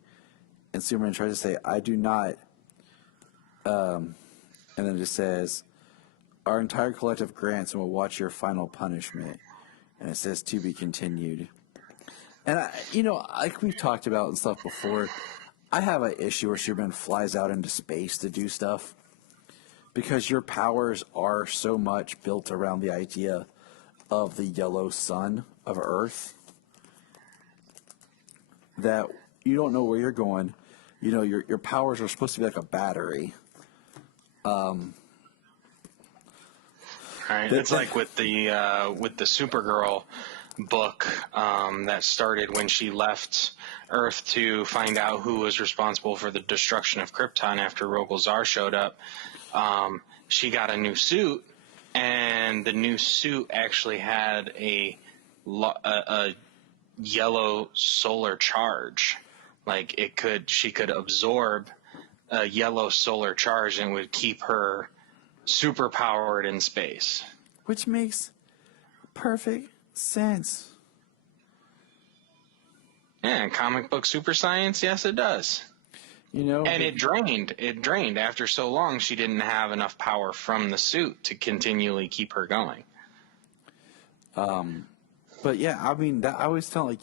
And Superman tries to say, I do not. And then it just says, our entire collective grants and will watch your final punishment. And it says, to be continued. And, you know, like we've talked about and stuff before, I have an issue where Superman flies out into space to do stuff. Because your powers are so much built around the idea of the yellow sun of Earth that you don't know where you're going. You know, your powers are supposed to be like a battery. Right. It's like with the Supergirl book that started when she left Earth to find out who was responsible for the destruction of Krypton after Rogol Zar showed up. She got a new suit, and the new suit actually had a yellow solar charge. Like she could absorb a yellow solar charge and would keep her super powered in space. Which makes perfect sense. Yeah, comic book super science, yes it does. You know, and it drained after so long. She didn't have enough power from the suit to continually keep her going. But yeah, I mean, I always felt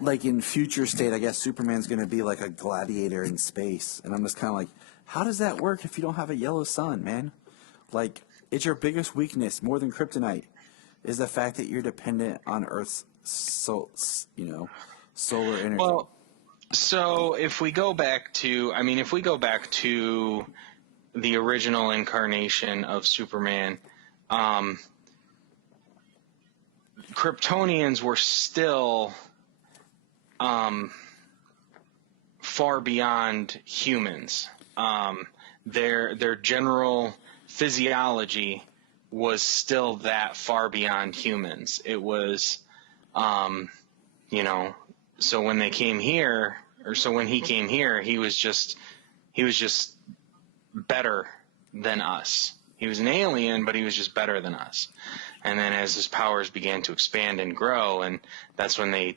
like in future state, I guess Superman's going to be like a gladiator in space. And I'm just kind of like, how does that work if you don't have a yellow sun, man? Like, it's your biggest weakness, more than kryptonite, is the fact that you're dependent on Earth's, solar energy. Well, so if we go back to the original incarnation of Superman, Kryptonians were still far beyond humans. Their general physiology was still that far beyond humans. It was, you know, so when they came here, or so when he came here, he was just better than us. He was an alien, but he was just better than us. And then as his powers began to expand and grow, and that's when they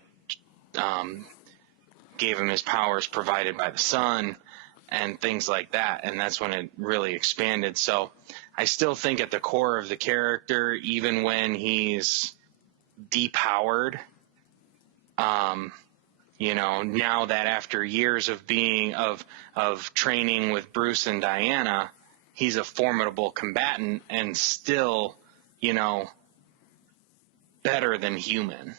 gave him his powers provided by the sun and things like that, and that's when it really expanded. So I still think at the core of the character, even when he's depowered, you know, now that after years of training with Bruce and Diana, he's a formidable combatant and still, better than human.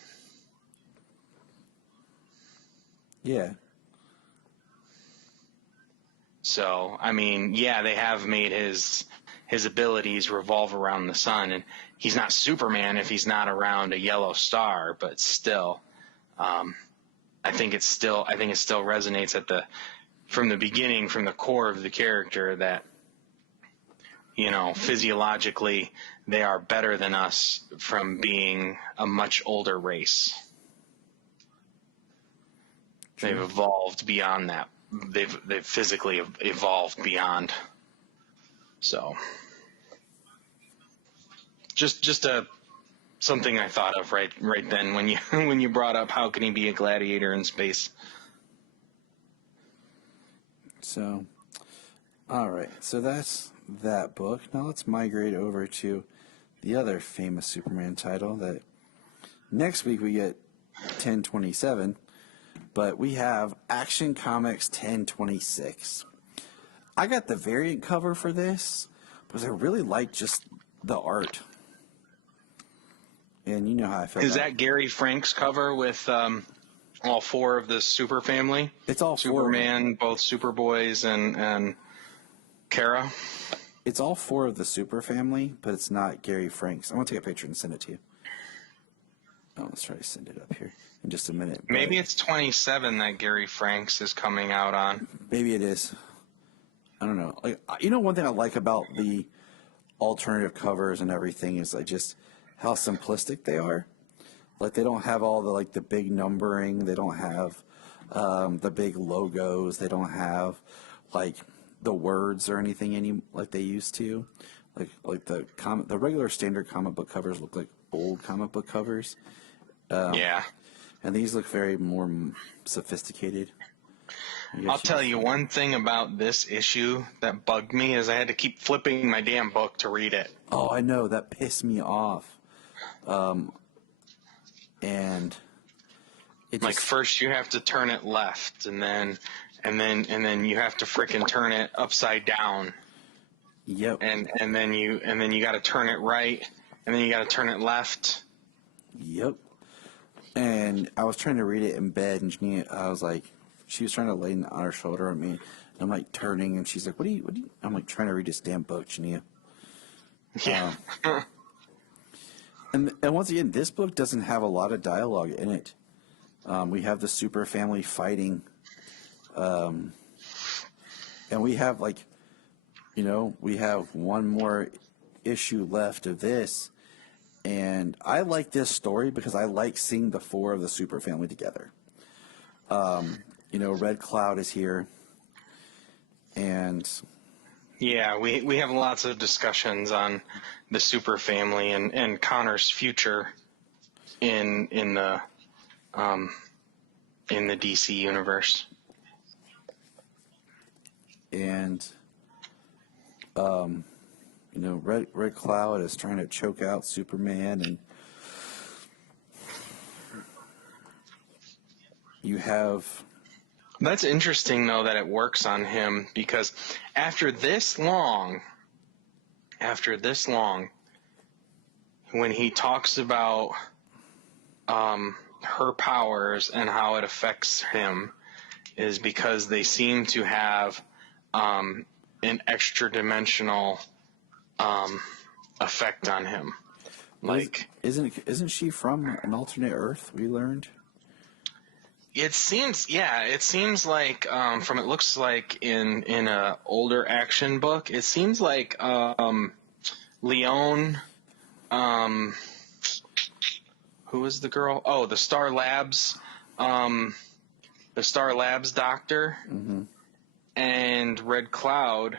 Yeah. So, I mean, yeah, they have made his abilities revolve around the sun, and he's not Superman if he's not around a yellow star, but still, I think it still resonates from the beginning, from the core of the character that, physiologically they are better than us from being a much older race. True. They've evolved beyond that. They've physically evolved beyond. So, just something I thought of right then when you brought up how can he be a gladiator in space. So, all right. So that's that book. Now let's migrate over to the other famous Superman title. That next week we get 1027, but we have Action Comics 1026. I got the variant cover for this because I really like just the art. And you know how I feel. Is that Gary Frank's cover with all four of the Super family? It's all Superman, both Superboys, and Kara. It's all four of the Super family, but it's not Gary Frank's. I'm going to take a picture and send it to you. Oh, let's try to send it up here in just a minute. Maybe it's 27 that Gary Frank's is coming out on. Maybe it is. I don't know. Like, one thing I like about the alternative covers and everything is just how simplistic they are. Like, they don't have all the big numbering. They don't have the big logos. They don't have the words or anything like they used to. Like the regular standard comic book covers look like old comic book covers. Yeah. And these look very more sophisticated. I'll tell you one thing about this issue that bugged me is I had to keep flipping my damn book to read it. Oh, I know. That pissed me off. And it just, first you have to turn it left, and then you have to frickin' turn it upside down. Yep. And then you got to turn it right, and then you got to turn it left. Yep. And I was trying to read it in bed, and I was like, she was trying to lay on her shoulder at me. And I'm turning, and she's like, what do you? I'm trying to read this damn book, Jania. Yeah. And once again, this book doesn't have a lot of dialogue in it. We have the Super family fighting. And we have we have one more issue left of this. And I like this story because I like seeing the four of the Super family together. Red Cloud is here. And yeah, we have lots of discussions on the Super family and Connor's future in the DC universe. And Red Cloud is trying to choke out Superman, and you have. That's interesting, though, that it works on him, because after this long, when he talks about her powers and how it affects him, is because they seem to have an extra-dimensional effect on him. Isn't she from an alternate Earth? We learned. It seems like from it looks like in a older action book, it seems like Leon, who is the girl? Oh, the Star Labs doctor, mm-hmm. and Red Cloud.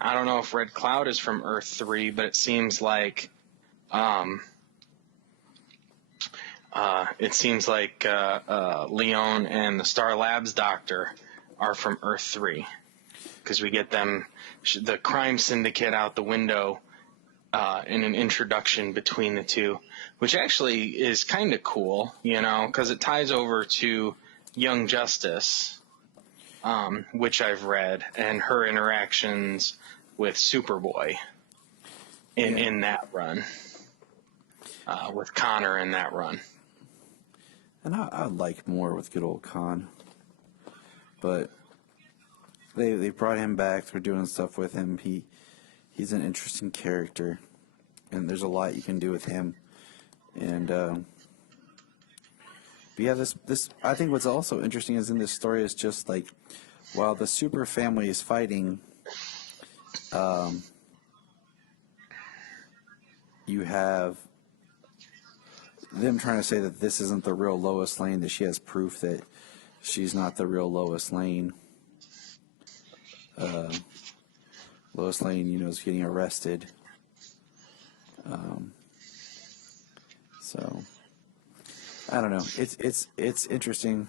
I don't know if Red Cloud is from Earth 3, but it seems like Leon and the Star Labs doctor are from Earth 3, because we get them, the crime syndicate out the window in an introduction between the two, which actually is kind of cool, because it ties over to Young Justice, which I've read, and her interactions with Superboy in that run, with Connor in that run. And I like more with good old Khan. But they brought him back. They're doing stuff with him. He's an interesting character, and there's a lot you can do with him. And but yeah, this I think what's also interesting is in this story is just like while the super family is fighting, you have them trying to say that this isn't the real Lois Lane, that she has proof that she's not the real Lois Lane. Lois Lane, is getting arrested. So I don't know. It's interesting,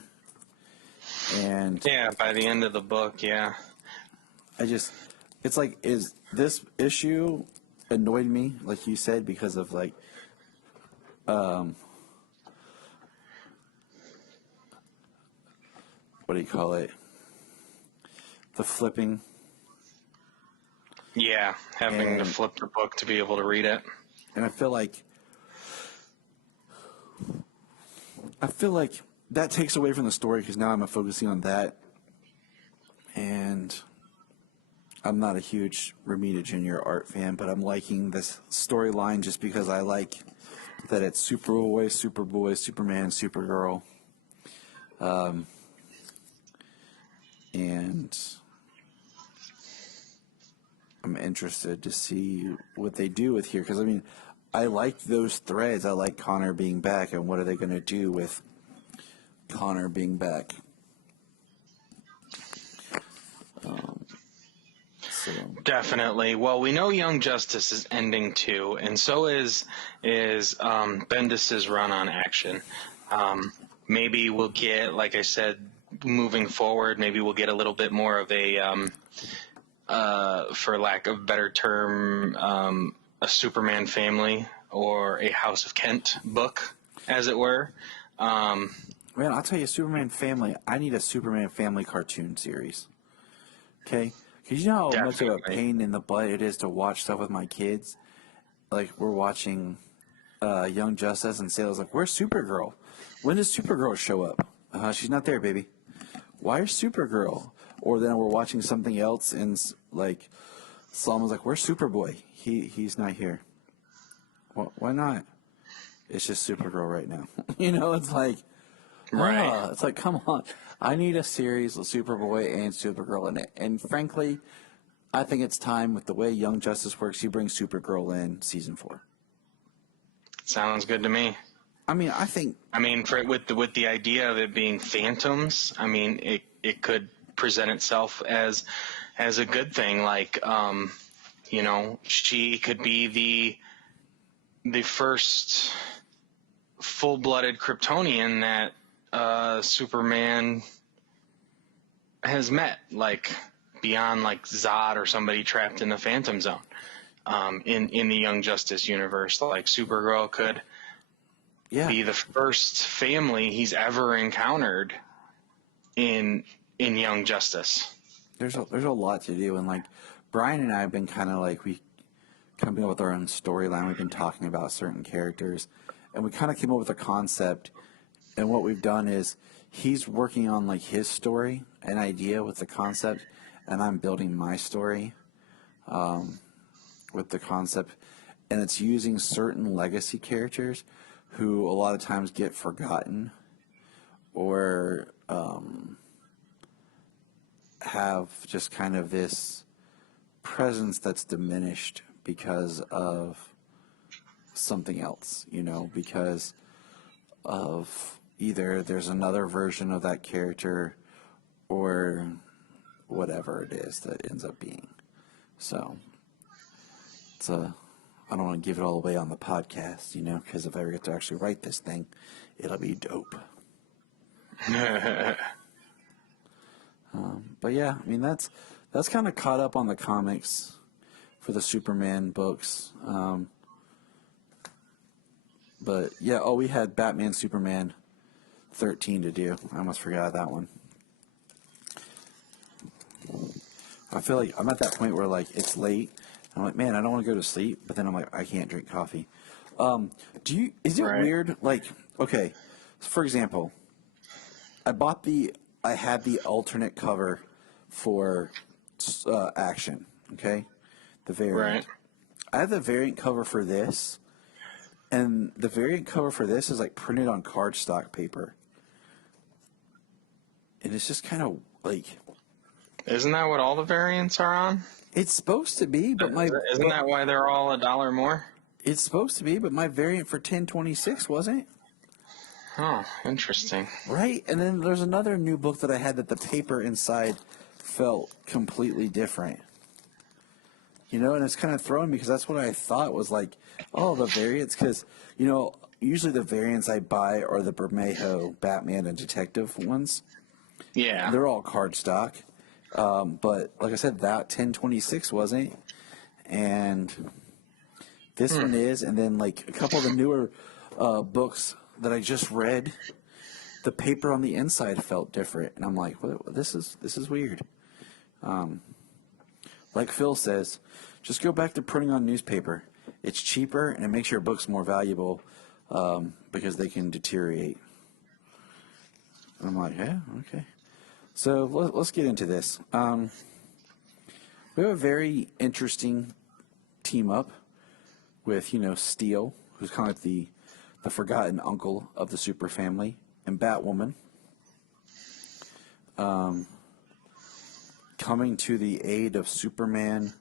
and Yeah, by the end of the book, yeah. It's like, is this issue annoyed me, like you said, because of like, what do you call it? The flipping. Yeah, having to flip the book to be able to read it. And I feel like that takes away from the story because now I'm focusing on that. And I'm not a huge Romita Jr. art fan, but I'm liking this storyline just because I like that it's Superboy, Superman, Supergirl. And I'm interested to see what they do with here. Because, I mean, I like those threads. I like Connor being back. And what are they going to do with Connor being back? Definitely. Well, we know Young Justice is ending too, and so is Bendis's run on Action. Maybe we'll get, like I said, moving forward, maybe we'll get a little bit more of a, for lack of a better term, a Superman family or a House of Kent book, as it were. Man, I'll tell you, Superman family. I need a Superman family cartoon series. Okay. Because you know how much of a pain in the butt it is to watch stuff with my kids? Like, we're watching Young Justice, and Sayla's like, where's Supergirl? When does Supergirl show up? She's not there, baby. Why is Supergirl? Or then we're watching something else, and, like, Salma's like, where's Superboy? He's not here. Why not? It's just Supergirl right now. It's like... Right. It's like, come on. I need a series with Superboy and Supergirl in it. And frankly, I think it's time, with the way Young Justice works, you bring Supergirl in season 4. Sounds good to me. I mean, with the idea of it being phantoms, I mean, it could present itself as a good thing. Like, she could be the first full-blooded Kryptonian that Superman has met, like beyond like Zod or somebody trapped in the Phantom Zone. In the Young Justice universe, like Supergirl could be the first family he's ever encountered in Young Justice. There's a lot to do, and like Brian and I have been kind of like we coming up with our own storyline. We've been talking about certain characters, and we kind of came up with a concept. And what we've done is he's working on like his story, an idea with the concept, and I'm building my story with the concept. And it's using certain legacy characters who a lot of times get forgotten or have just kind of this presence that's diminished because of something else, because of either there's another version of that character or whatever it is that ends up being. So I don't want to give it all away on the podcast, because if I ever get to actually write this thing, it'll be dope. But yeah, I mean, that's kind of caught up on the comics for the Superman books. But yeah, we had Batman, Superman 13 to do. I almost forgot that one. I feel like I'm at that point where like it's late. I'm like, man, I don't want to go to sleep, but then I'm like, I can't drink coffee. Is it Right. weird? Like, okay, for example, I had the alternate cover for Action, okay? The variant. Right. I have the variant cover for this, and the variant cover for this is like printed on cardstock paper. And it's just kind of like, Isn't that what all the variants are on? it's supposed to be, but Isn't that why they're all $1 more? it's supposed to be, but my variant for 1026 wasn't. Oh, interesting. Right? And then there's another new book that I had that the paper inside felt completely different. You know, and it's kind of throwing me because that's what I thought was like, oh, the variants. Because, you know, usually the variants I buy are the Bermejo Batman and Detective ones. Yeah. They're all cardstock. But like I said, that 1026 wasn't. And this one is. And then like a couple of the newer books that I just read, the paper on the inside felt different. And I'm like, what, this is weird. Like Phil says, just go back to printing on newspaper. It's cheaper and it makes your books more valuable because they can deteriorate. And I'm like, yeah, okay. So let's get into this. We have a very interesting team up with, you know, Steel, who's kind of like the forgotten uncle of the super family, and Batwoman. Coming to the aid of Superman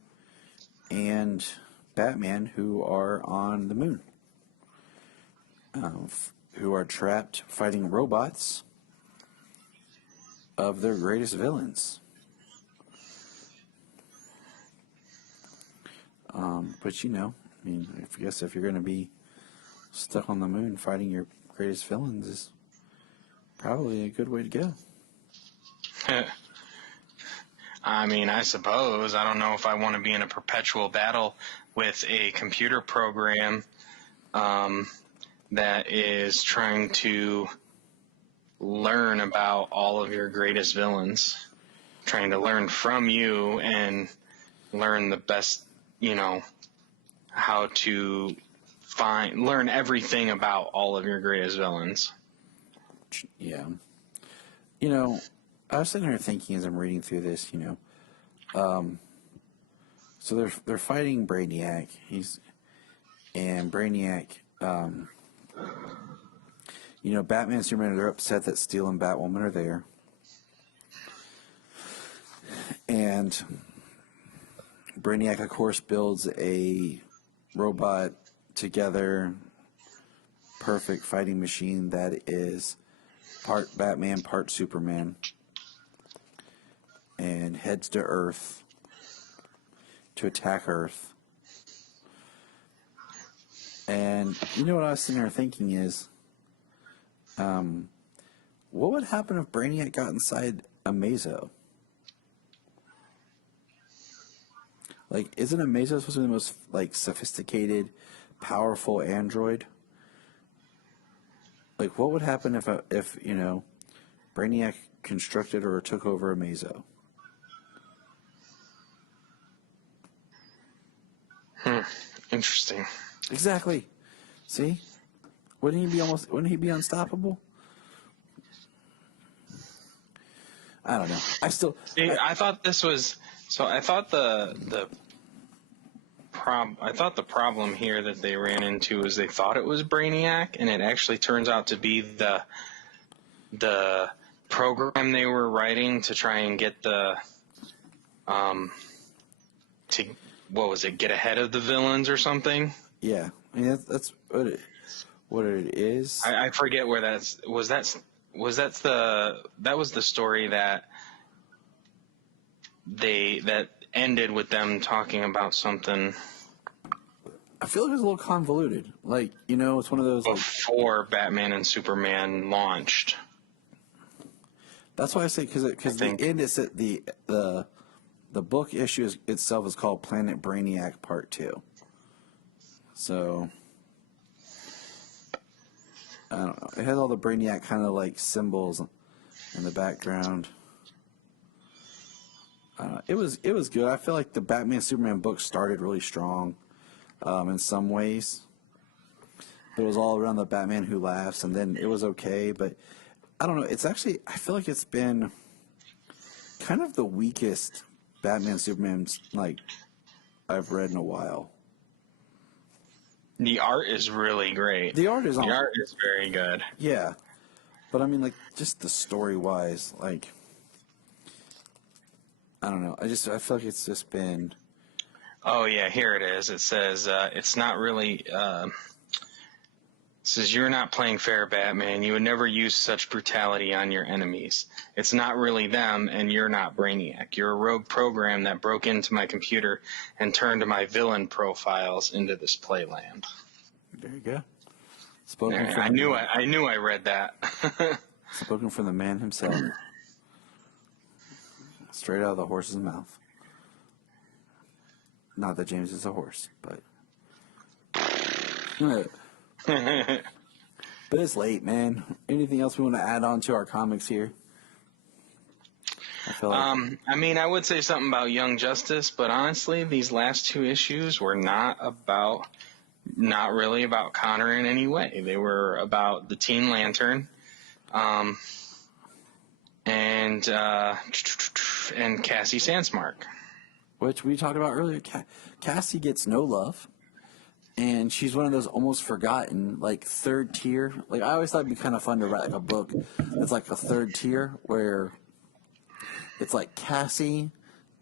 and Batman, who are on the moon, who are trapped fighting robots of their greatest villains. But you know, I mean, I guess if you're going to be stuck on the moon fighting your greatest villains is probably a good way to go. I mean, I suppose. I don't know if I want to be in a perpetual battle with a computer program that is trying to learn about all of your greatest villains, trying to learn from you and learn the best, you know, how to learn everything about all of your greatest villains. Yeah. You know, I was sitting here thinking as I'm reading through this, you know, so they're fighting Brainiac. Brainiac, you know, Batman and Superman are upset that Steel and Batwoman are there. And Brainiac, of course, builds a robot together, perfect fighting machine that is part Batman, part Superman, and heads to Earth to attack Earth. And you know what I was sitting there thinking is, what would happen if Brainiac got inside Amazo? Like, isn't Amazo supposed to be the most like sophisticated, powerful android? Like, what would happen if you know, Brainiac constructed or took over Amazo? Interesting. Exactly. See, wouldn't he be unstoppable? I don't know. I thought this was so. I thought the problem here that they ran into is they thought it was Brainiac, and it actually turns out to be the program they were writing to try and get get ahead of the villains or something. Yeah, I mean that's what it is. I forget where that was the story that ended with them talking about something. I feel like it's a little convoluted. Like, you know, it's one of those before Batman and Superman launched. That's why I say because the end is that the book issue itself is called Planet Brainiac Part 2. So I don't know. It has all the Brainiac kind of like symbols in the background. It was good. I feel like the Batman Superman book started really strong in some ways. It was all around the Batman Who Laughs, and then it was okay. But I don't know. It's actually, I feel like it's been kind of the weakest Batman Superman like I've read in a while. The art is really great. The art is very good. Yeah, but I mean, like, just the story wise, like, I don't know. I feel like it's just been. Oh yeah, here it is. It says it's not really. It says you're not playing fair, Batman. You would never use such brutality on your enemies. It's not really them, and you're not Brainiac. You're a rogue program that broke into my computer and turned my villain profiles into this playland. There you go. Spoken There, from I knew I read that. Spoken from the man himself. Straight out of the horse's mouth. Not that James is a horse, but. But it's late, man. Anything else we want to add on to our comics here? I feel like I mean, I would say something about Young Justice, but honestly, these last two issues were not really about Connor in any way. They were about the Teen Lantern, and Cassie Sandsmark, which we talked about earlier. Cassie gets no love. And she's one of those almost forgotten, like, third tier. Like, I always thought it'd be kind of fun to write, like, a book that's like a third tier where it's like Cassie,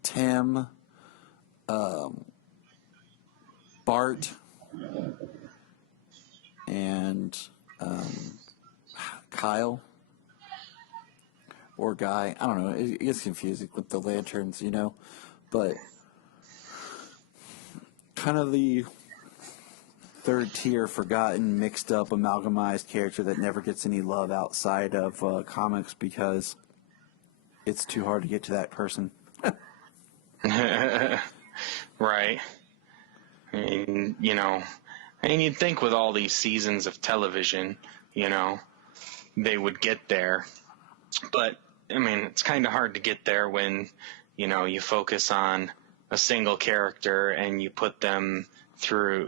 Tim, Bart, and Kyle or Guy. I don't know. It gets confusing with the lanterns, you know. But kind of the third tier, forgotten, mixed up, amalgamized character that never gets any love outside of comics because it's too hard to get to that person. right? I mean, you'd think with all these seasons of television, they would get there, but I mean, it's kind of hard to get there when you focus on a single character and you put them through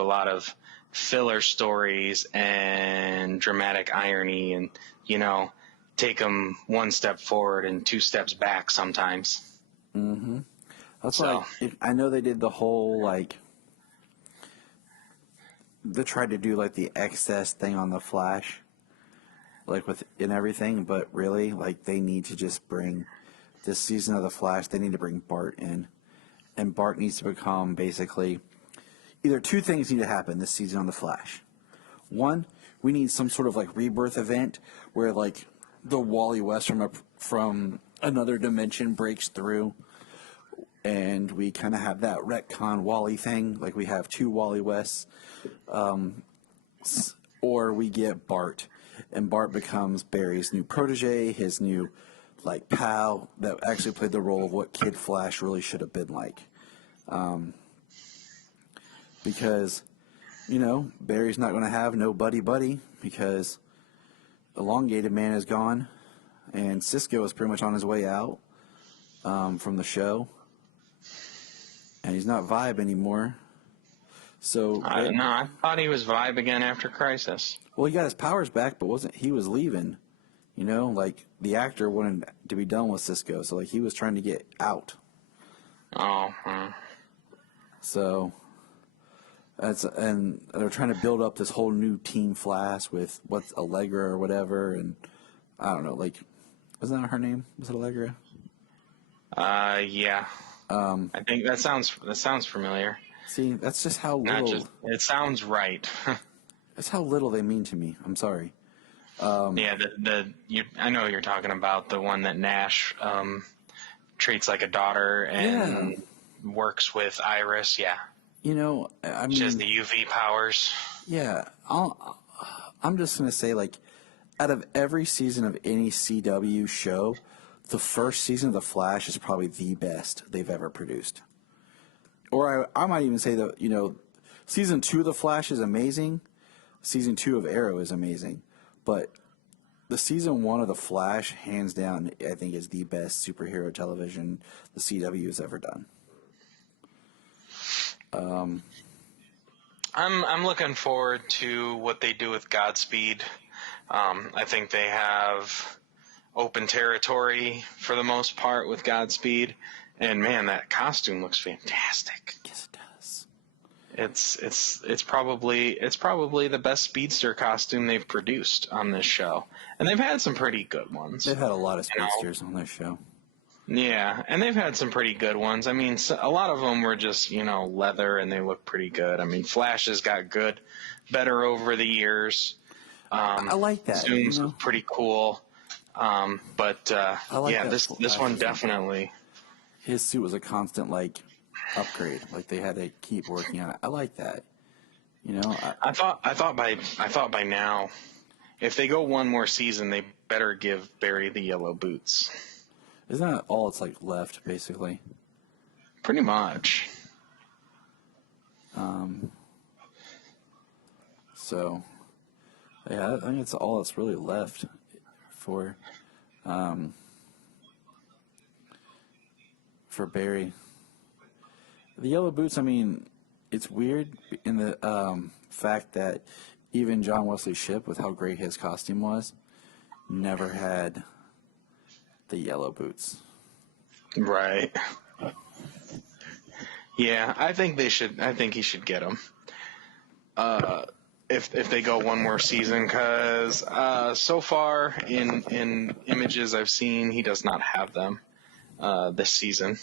a lot of filler stories and dramatic irony and take them one step forward and two steps back sometimes. Mm-hmm. That's so. I know they did the whole they tried to do like the excess thing on the Flash, like in everything, but really they need to just bring this season of the Flash. They need to bring Bart in, and Bart needs to become basically. Either two things need to happen this season on The Flash. One, we need some sort of rebirth event where the Wally West from another dimension breaks through, and we kind of have that retcon Wally thing, like we have two Wally Wests, or we get Bart, and Bart becomes Barry's new protege, his new pal that actually played the role of what Kid Flash really should have been like. Because, Barry's not going to have no buddy because Elongated Man is gone and Cisco is pretty much on his way out from the show. And he's not Vibe anymore. So I thought he was Vibe again after Crisis. Well, he got his powers back, but he was leaving. The actor wanted to be done with Cisco, so he was trying to get out. Oh. So... and they're trying to build up this whole new Team Flash with what's Allegra or whatever, and I don't know, wasn't that her name? Was it Allegra? Yeah. I think that sounds familiar. See, that's just how little. It sounds right. That's how little they mean to me. I'm sorry. Yeah, I know what you're talking about, the one that Nash treats like a daughter and works with Iris. Yeah. I mean, she has the UV powers. Yeah, I'm just gonna say, out of every season of any CW show, the first season of The Flash is probably the best they've ever produced. Or I might even say that season 2 of The Flash is amazing, season 2 of Arrow is amazing, but the season 1 of The Flash, hands down, I think is the best superhero television the CW has ever done. I'm looking forward to what they do with Godspeed. I think they have open territory for the most part with Godspeed, and man, that costume looks fantastic. Yes, it does. It's probably the best speedster costume they've produced on this show, and they've had some pretty good ones. They've had a lot of speedsters on their show. Yeah, and they've had some pretty good ones. I mean, a lot of them were just, leather, and they look pretty good. I mean, Flash has got better over the years. I like that. Zooms look pretty cool. But this one definitely. His suit was a constant, upgrade. They had to keep working on it. I like that. I thought by now, if they go one more season, they better give Barry the yellow boots. Isn't that all it's left, basically? Pretty much. So, yeah, I think it's all that's really left for Barry. The yellow boots, I mean, it's weird in the fact that even John Wesley Shipp, with how great his costume was, never had the yellow boots. Right. Yeah, I think he should get them. If they go one more season, because so far in images I've seen, he does not have them this season.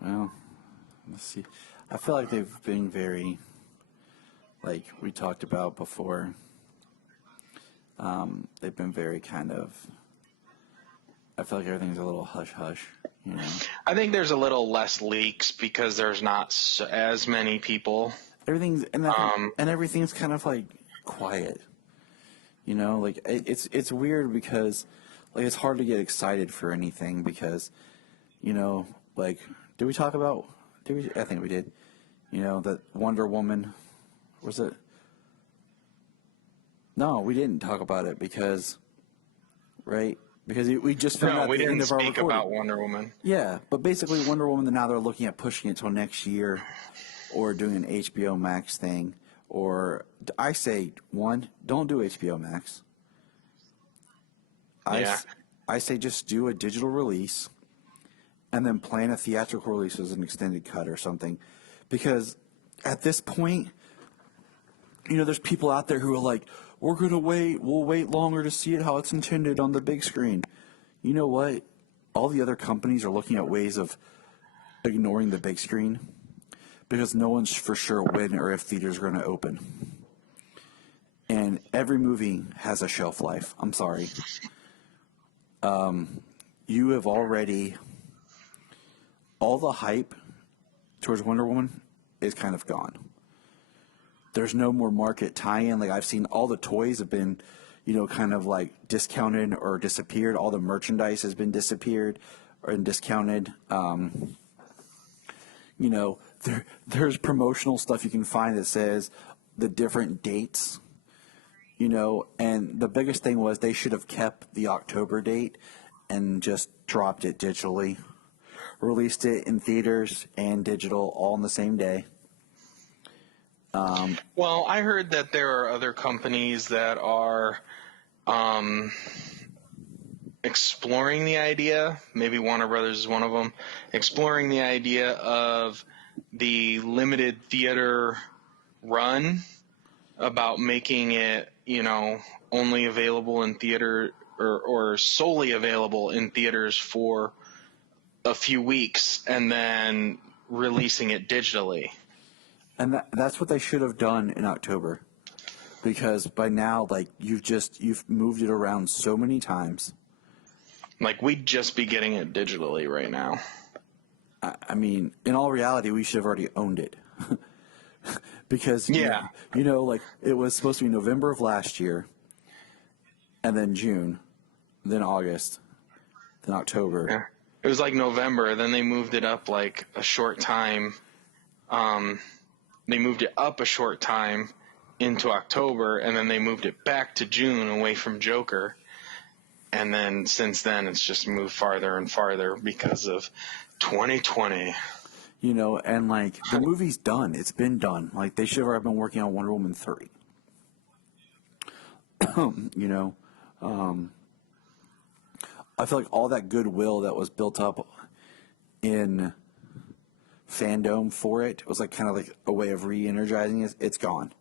Well, let's see. I feel like they've been very, like we talked about before, they've been very kind of, I feel like everything's a little hush-hush, I think there's a little less leaks because there's not as many people. Everything's, and everything's kind of quiet, it's weird because it's hard to get excited for anything because, did we talk about, I think we did, that Wonder Woman, was it? No, we didn't talk about it because, right? Because we just found out we the end didn't of our speak recording. about Wonder Woman. Yeah, but basically Wonder Woman, now they're looking at pushing it till next year or doing an HBO Max thing. Or I say, one, don't do HBO Max. I say just do a digital release and then plan a theatrical release as an extended cut or something. Because at this point, there's people out there who are like, we're going to wait. We'll wait longer to see it how it's intended on the big screen. You know what? All the other companies are looking at ways of ignoring the big screen because no one's for sure when or if theaters are going to open. And every movie has a shelf life. I'm sorry. You have already... all the hype towards Wonder Woman is kind of gone. There's no more market tie-in. I've seen all the toys have been, kind of discounted or disappeared. All the merchandise has been disappeared or discounted. There's promotional stuff you can find that says the different dates, and the biggest thing was they should have kept the October date and just dropped it digitally. Released it in theaters and digital all on the same day. Well, I heard that there are other companies that are exploring the idea. Maybe Warner Brothers is one of them. Exploring the idea of the limited theater run, about making it, only available in theater or solely available in theaters for a few weeks and then releasing it digitally. And that's what they should have done in October, because by now, you've moved it around so many times. We'd just be getting it digitally right now. I mean, in all reality, we should have already owned it, because it was supposed to be November of last year, and then June, then August, then October. Yeah. It was November, then they moved it up a short time. They moved it up a short time, into October, and then they moved it back to June away from Joker. And then since then, it's just moved farther and farther because of 2020. You know, and like the movie's done. It's been done. Like they should have been working on Wonder Woman 3. You know, I feel like all that goodwill that was built up in fandom for it was like kind of like a way of re-energizing it. It's gone.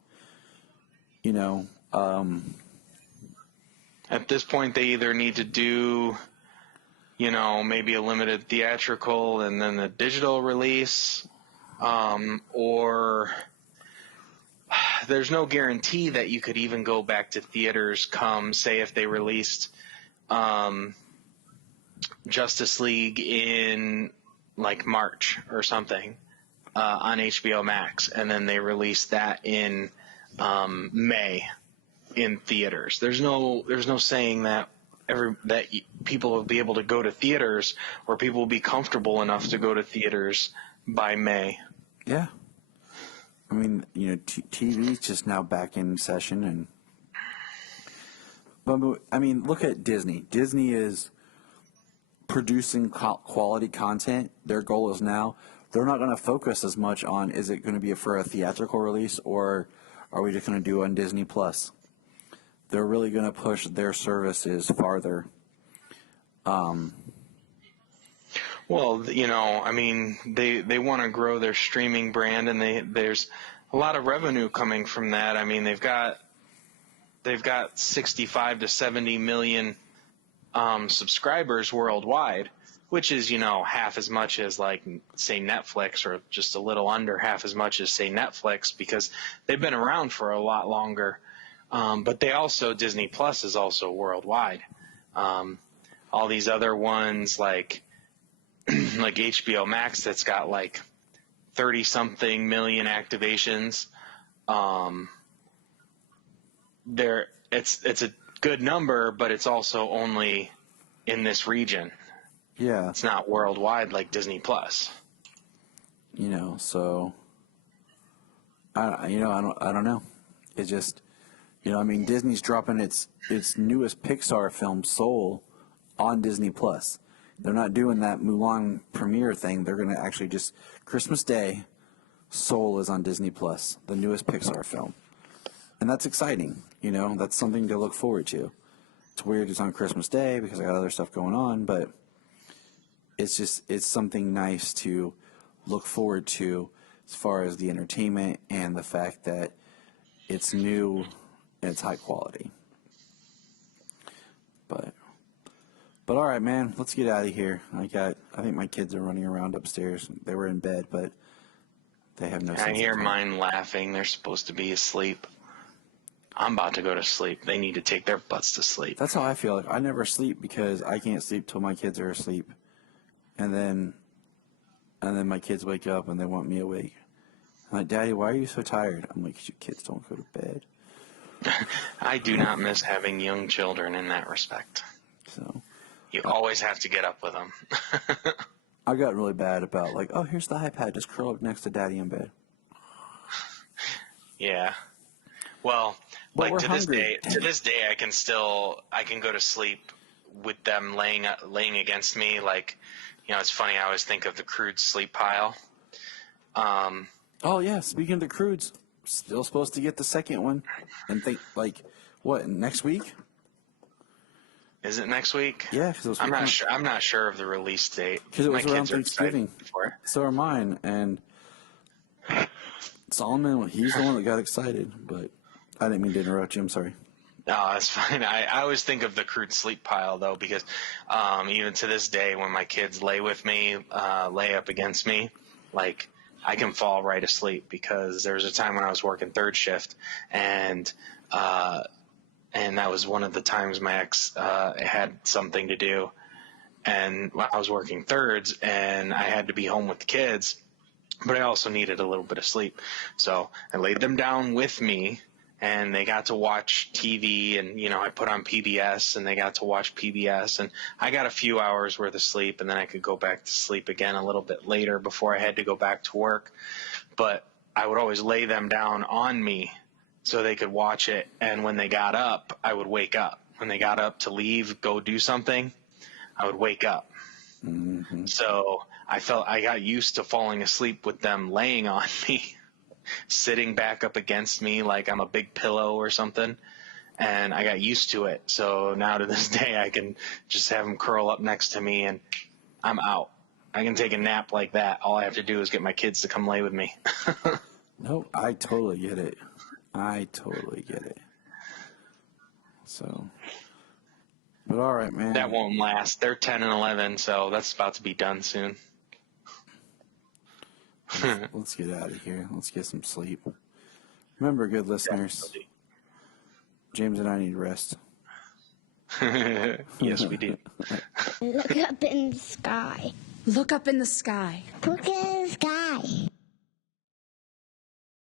You know, At this point, they either need to do, you know, maybe a limited theatrical and then the digital release, or there's no guarantee that you could even go back to theaters come, say, if they released Justice League in like March or something on HBO Max, and then they released that in May in theaters. There's no saying that people will be able to go to theaters, or people will be comfortable enough to go to theaters by May. yeah. I mean, you know, TV's just now back in session, but I mean, look at Disney. Disney is producing quality content. Their goal is now they're not going to focus as much on is it going to be for a theatrical release or are we just going to do it on Disney Plus. They're really going to push their services farther. Well, you know, I mean, they want to grow their streaming brand, and there's a lot of revenue coming from that. I mean, they've got 65 to 70 million subscribers worldwide, which is, you know, half as much as like say Netflix, or just a little under half as much as say Netflix, because they've been around for a lot longer. But they also, Disney Plus is also worldwide. All these other ones like HBO Max, that's got like 30 something million activations. It's a good number, but it's also only in this region. Yeah. It's not worldwide like Disney Plus. You know, so I don't know. It just, you know, I mean, Disney's dropping its newest Pixar film, Soul, on Disney Plus. They're not doing that Mulan premiere thing. They're going to actually just Christmas Day, Soul is on Disney Plus, the newest Pixar film. And that's exciting, you know, that's something to look forward to. It's weird it's on Christmas Day because I got other stuff going on, but it's something nice to look forward to as far as the entertainment and the fact that it's new and it's high quality. But all right, man, let's get out of here. I think my kids are running around upstairs. They were in bed, but they have no sense. I hear of time. mine laughing. They're supposed to be asleep. I'm about to go to sleep. They need to take their butts to sleep. That's how I feel. Like I never sleep because I can't sleep till my kids are asleep, and then my kids wake up and they want me awake. I'm like, Daddy, why are you so tired? I'm like, 'cause your kids don't go to bed. I do not miss having young children in that respect. So You always have to get up with them. I got really bad about like, oh, here's the iPad. Just curl up next to Daddy in bed. Yeah. Well, But we're like hungry. to this day, I can go to sleep with them laying against me. Like, you know, it's funny. I always think of the Crude sleep pile. Oh yeah, speaking of the Crudes, still supposed to get the second one, and think like, what, next week? Is it next week? Yeah, because it was. I'm not sure. I'm not sure of the release date. Because it was My around kids are excited Thanksgiving. for it. So are mine, and Solomon, he's the one that got excited. But I didn't mean to interrupt you. I'm sorry. No, that's fine. I always think of the Crude sleep pile though, because even to this day, when my kids lay with me, lay up against me, like I can fall right asleep. Because there was a time when I was working third shift, and that was one of the times my ex had something to do, and I was working thirds, and I had to be home with the kids, but I also needed a little bit of sleep, so I laid them down with me. And they got to watch TV, and, you know, I put on PBS, and they got to watch PBS, and I got a few hours worth of sleep, and then I could go back to sleep again a little bit later before I had to go back to work. But I would always lay them down on me so they could watch it. And when they got up, I would wake up. When they got up to leave, go do something, I would wake up. Mm-hmm. So I got used to falling asleep with them laying on me, sitting back up against me like I'm a big pillow or something. And I got used to it. So now to this day, I can just have them curl up next to me and I'm out. I can take a nap like that. All I have to do is get my kids to come lay with me. No, I totally get it. So, but all right, man. That won't last. They're 10 and 11, so that's about to be done soon. Let's get out of here. Let's get some sleep. Remember, good listeners, James and I need rest. Yes, we do. Look up in the sky. Look up in the sky. Look at the sky.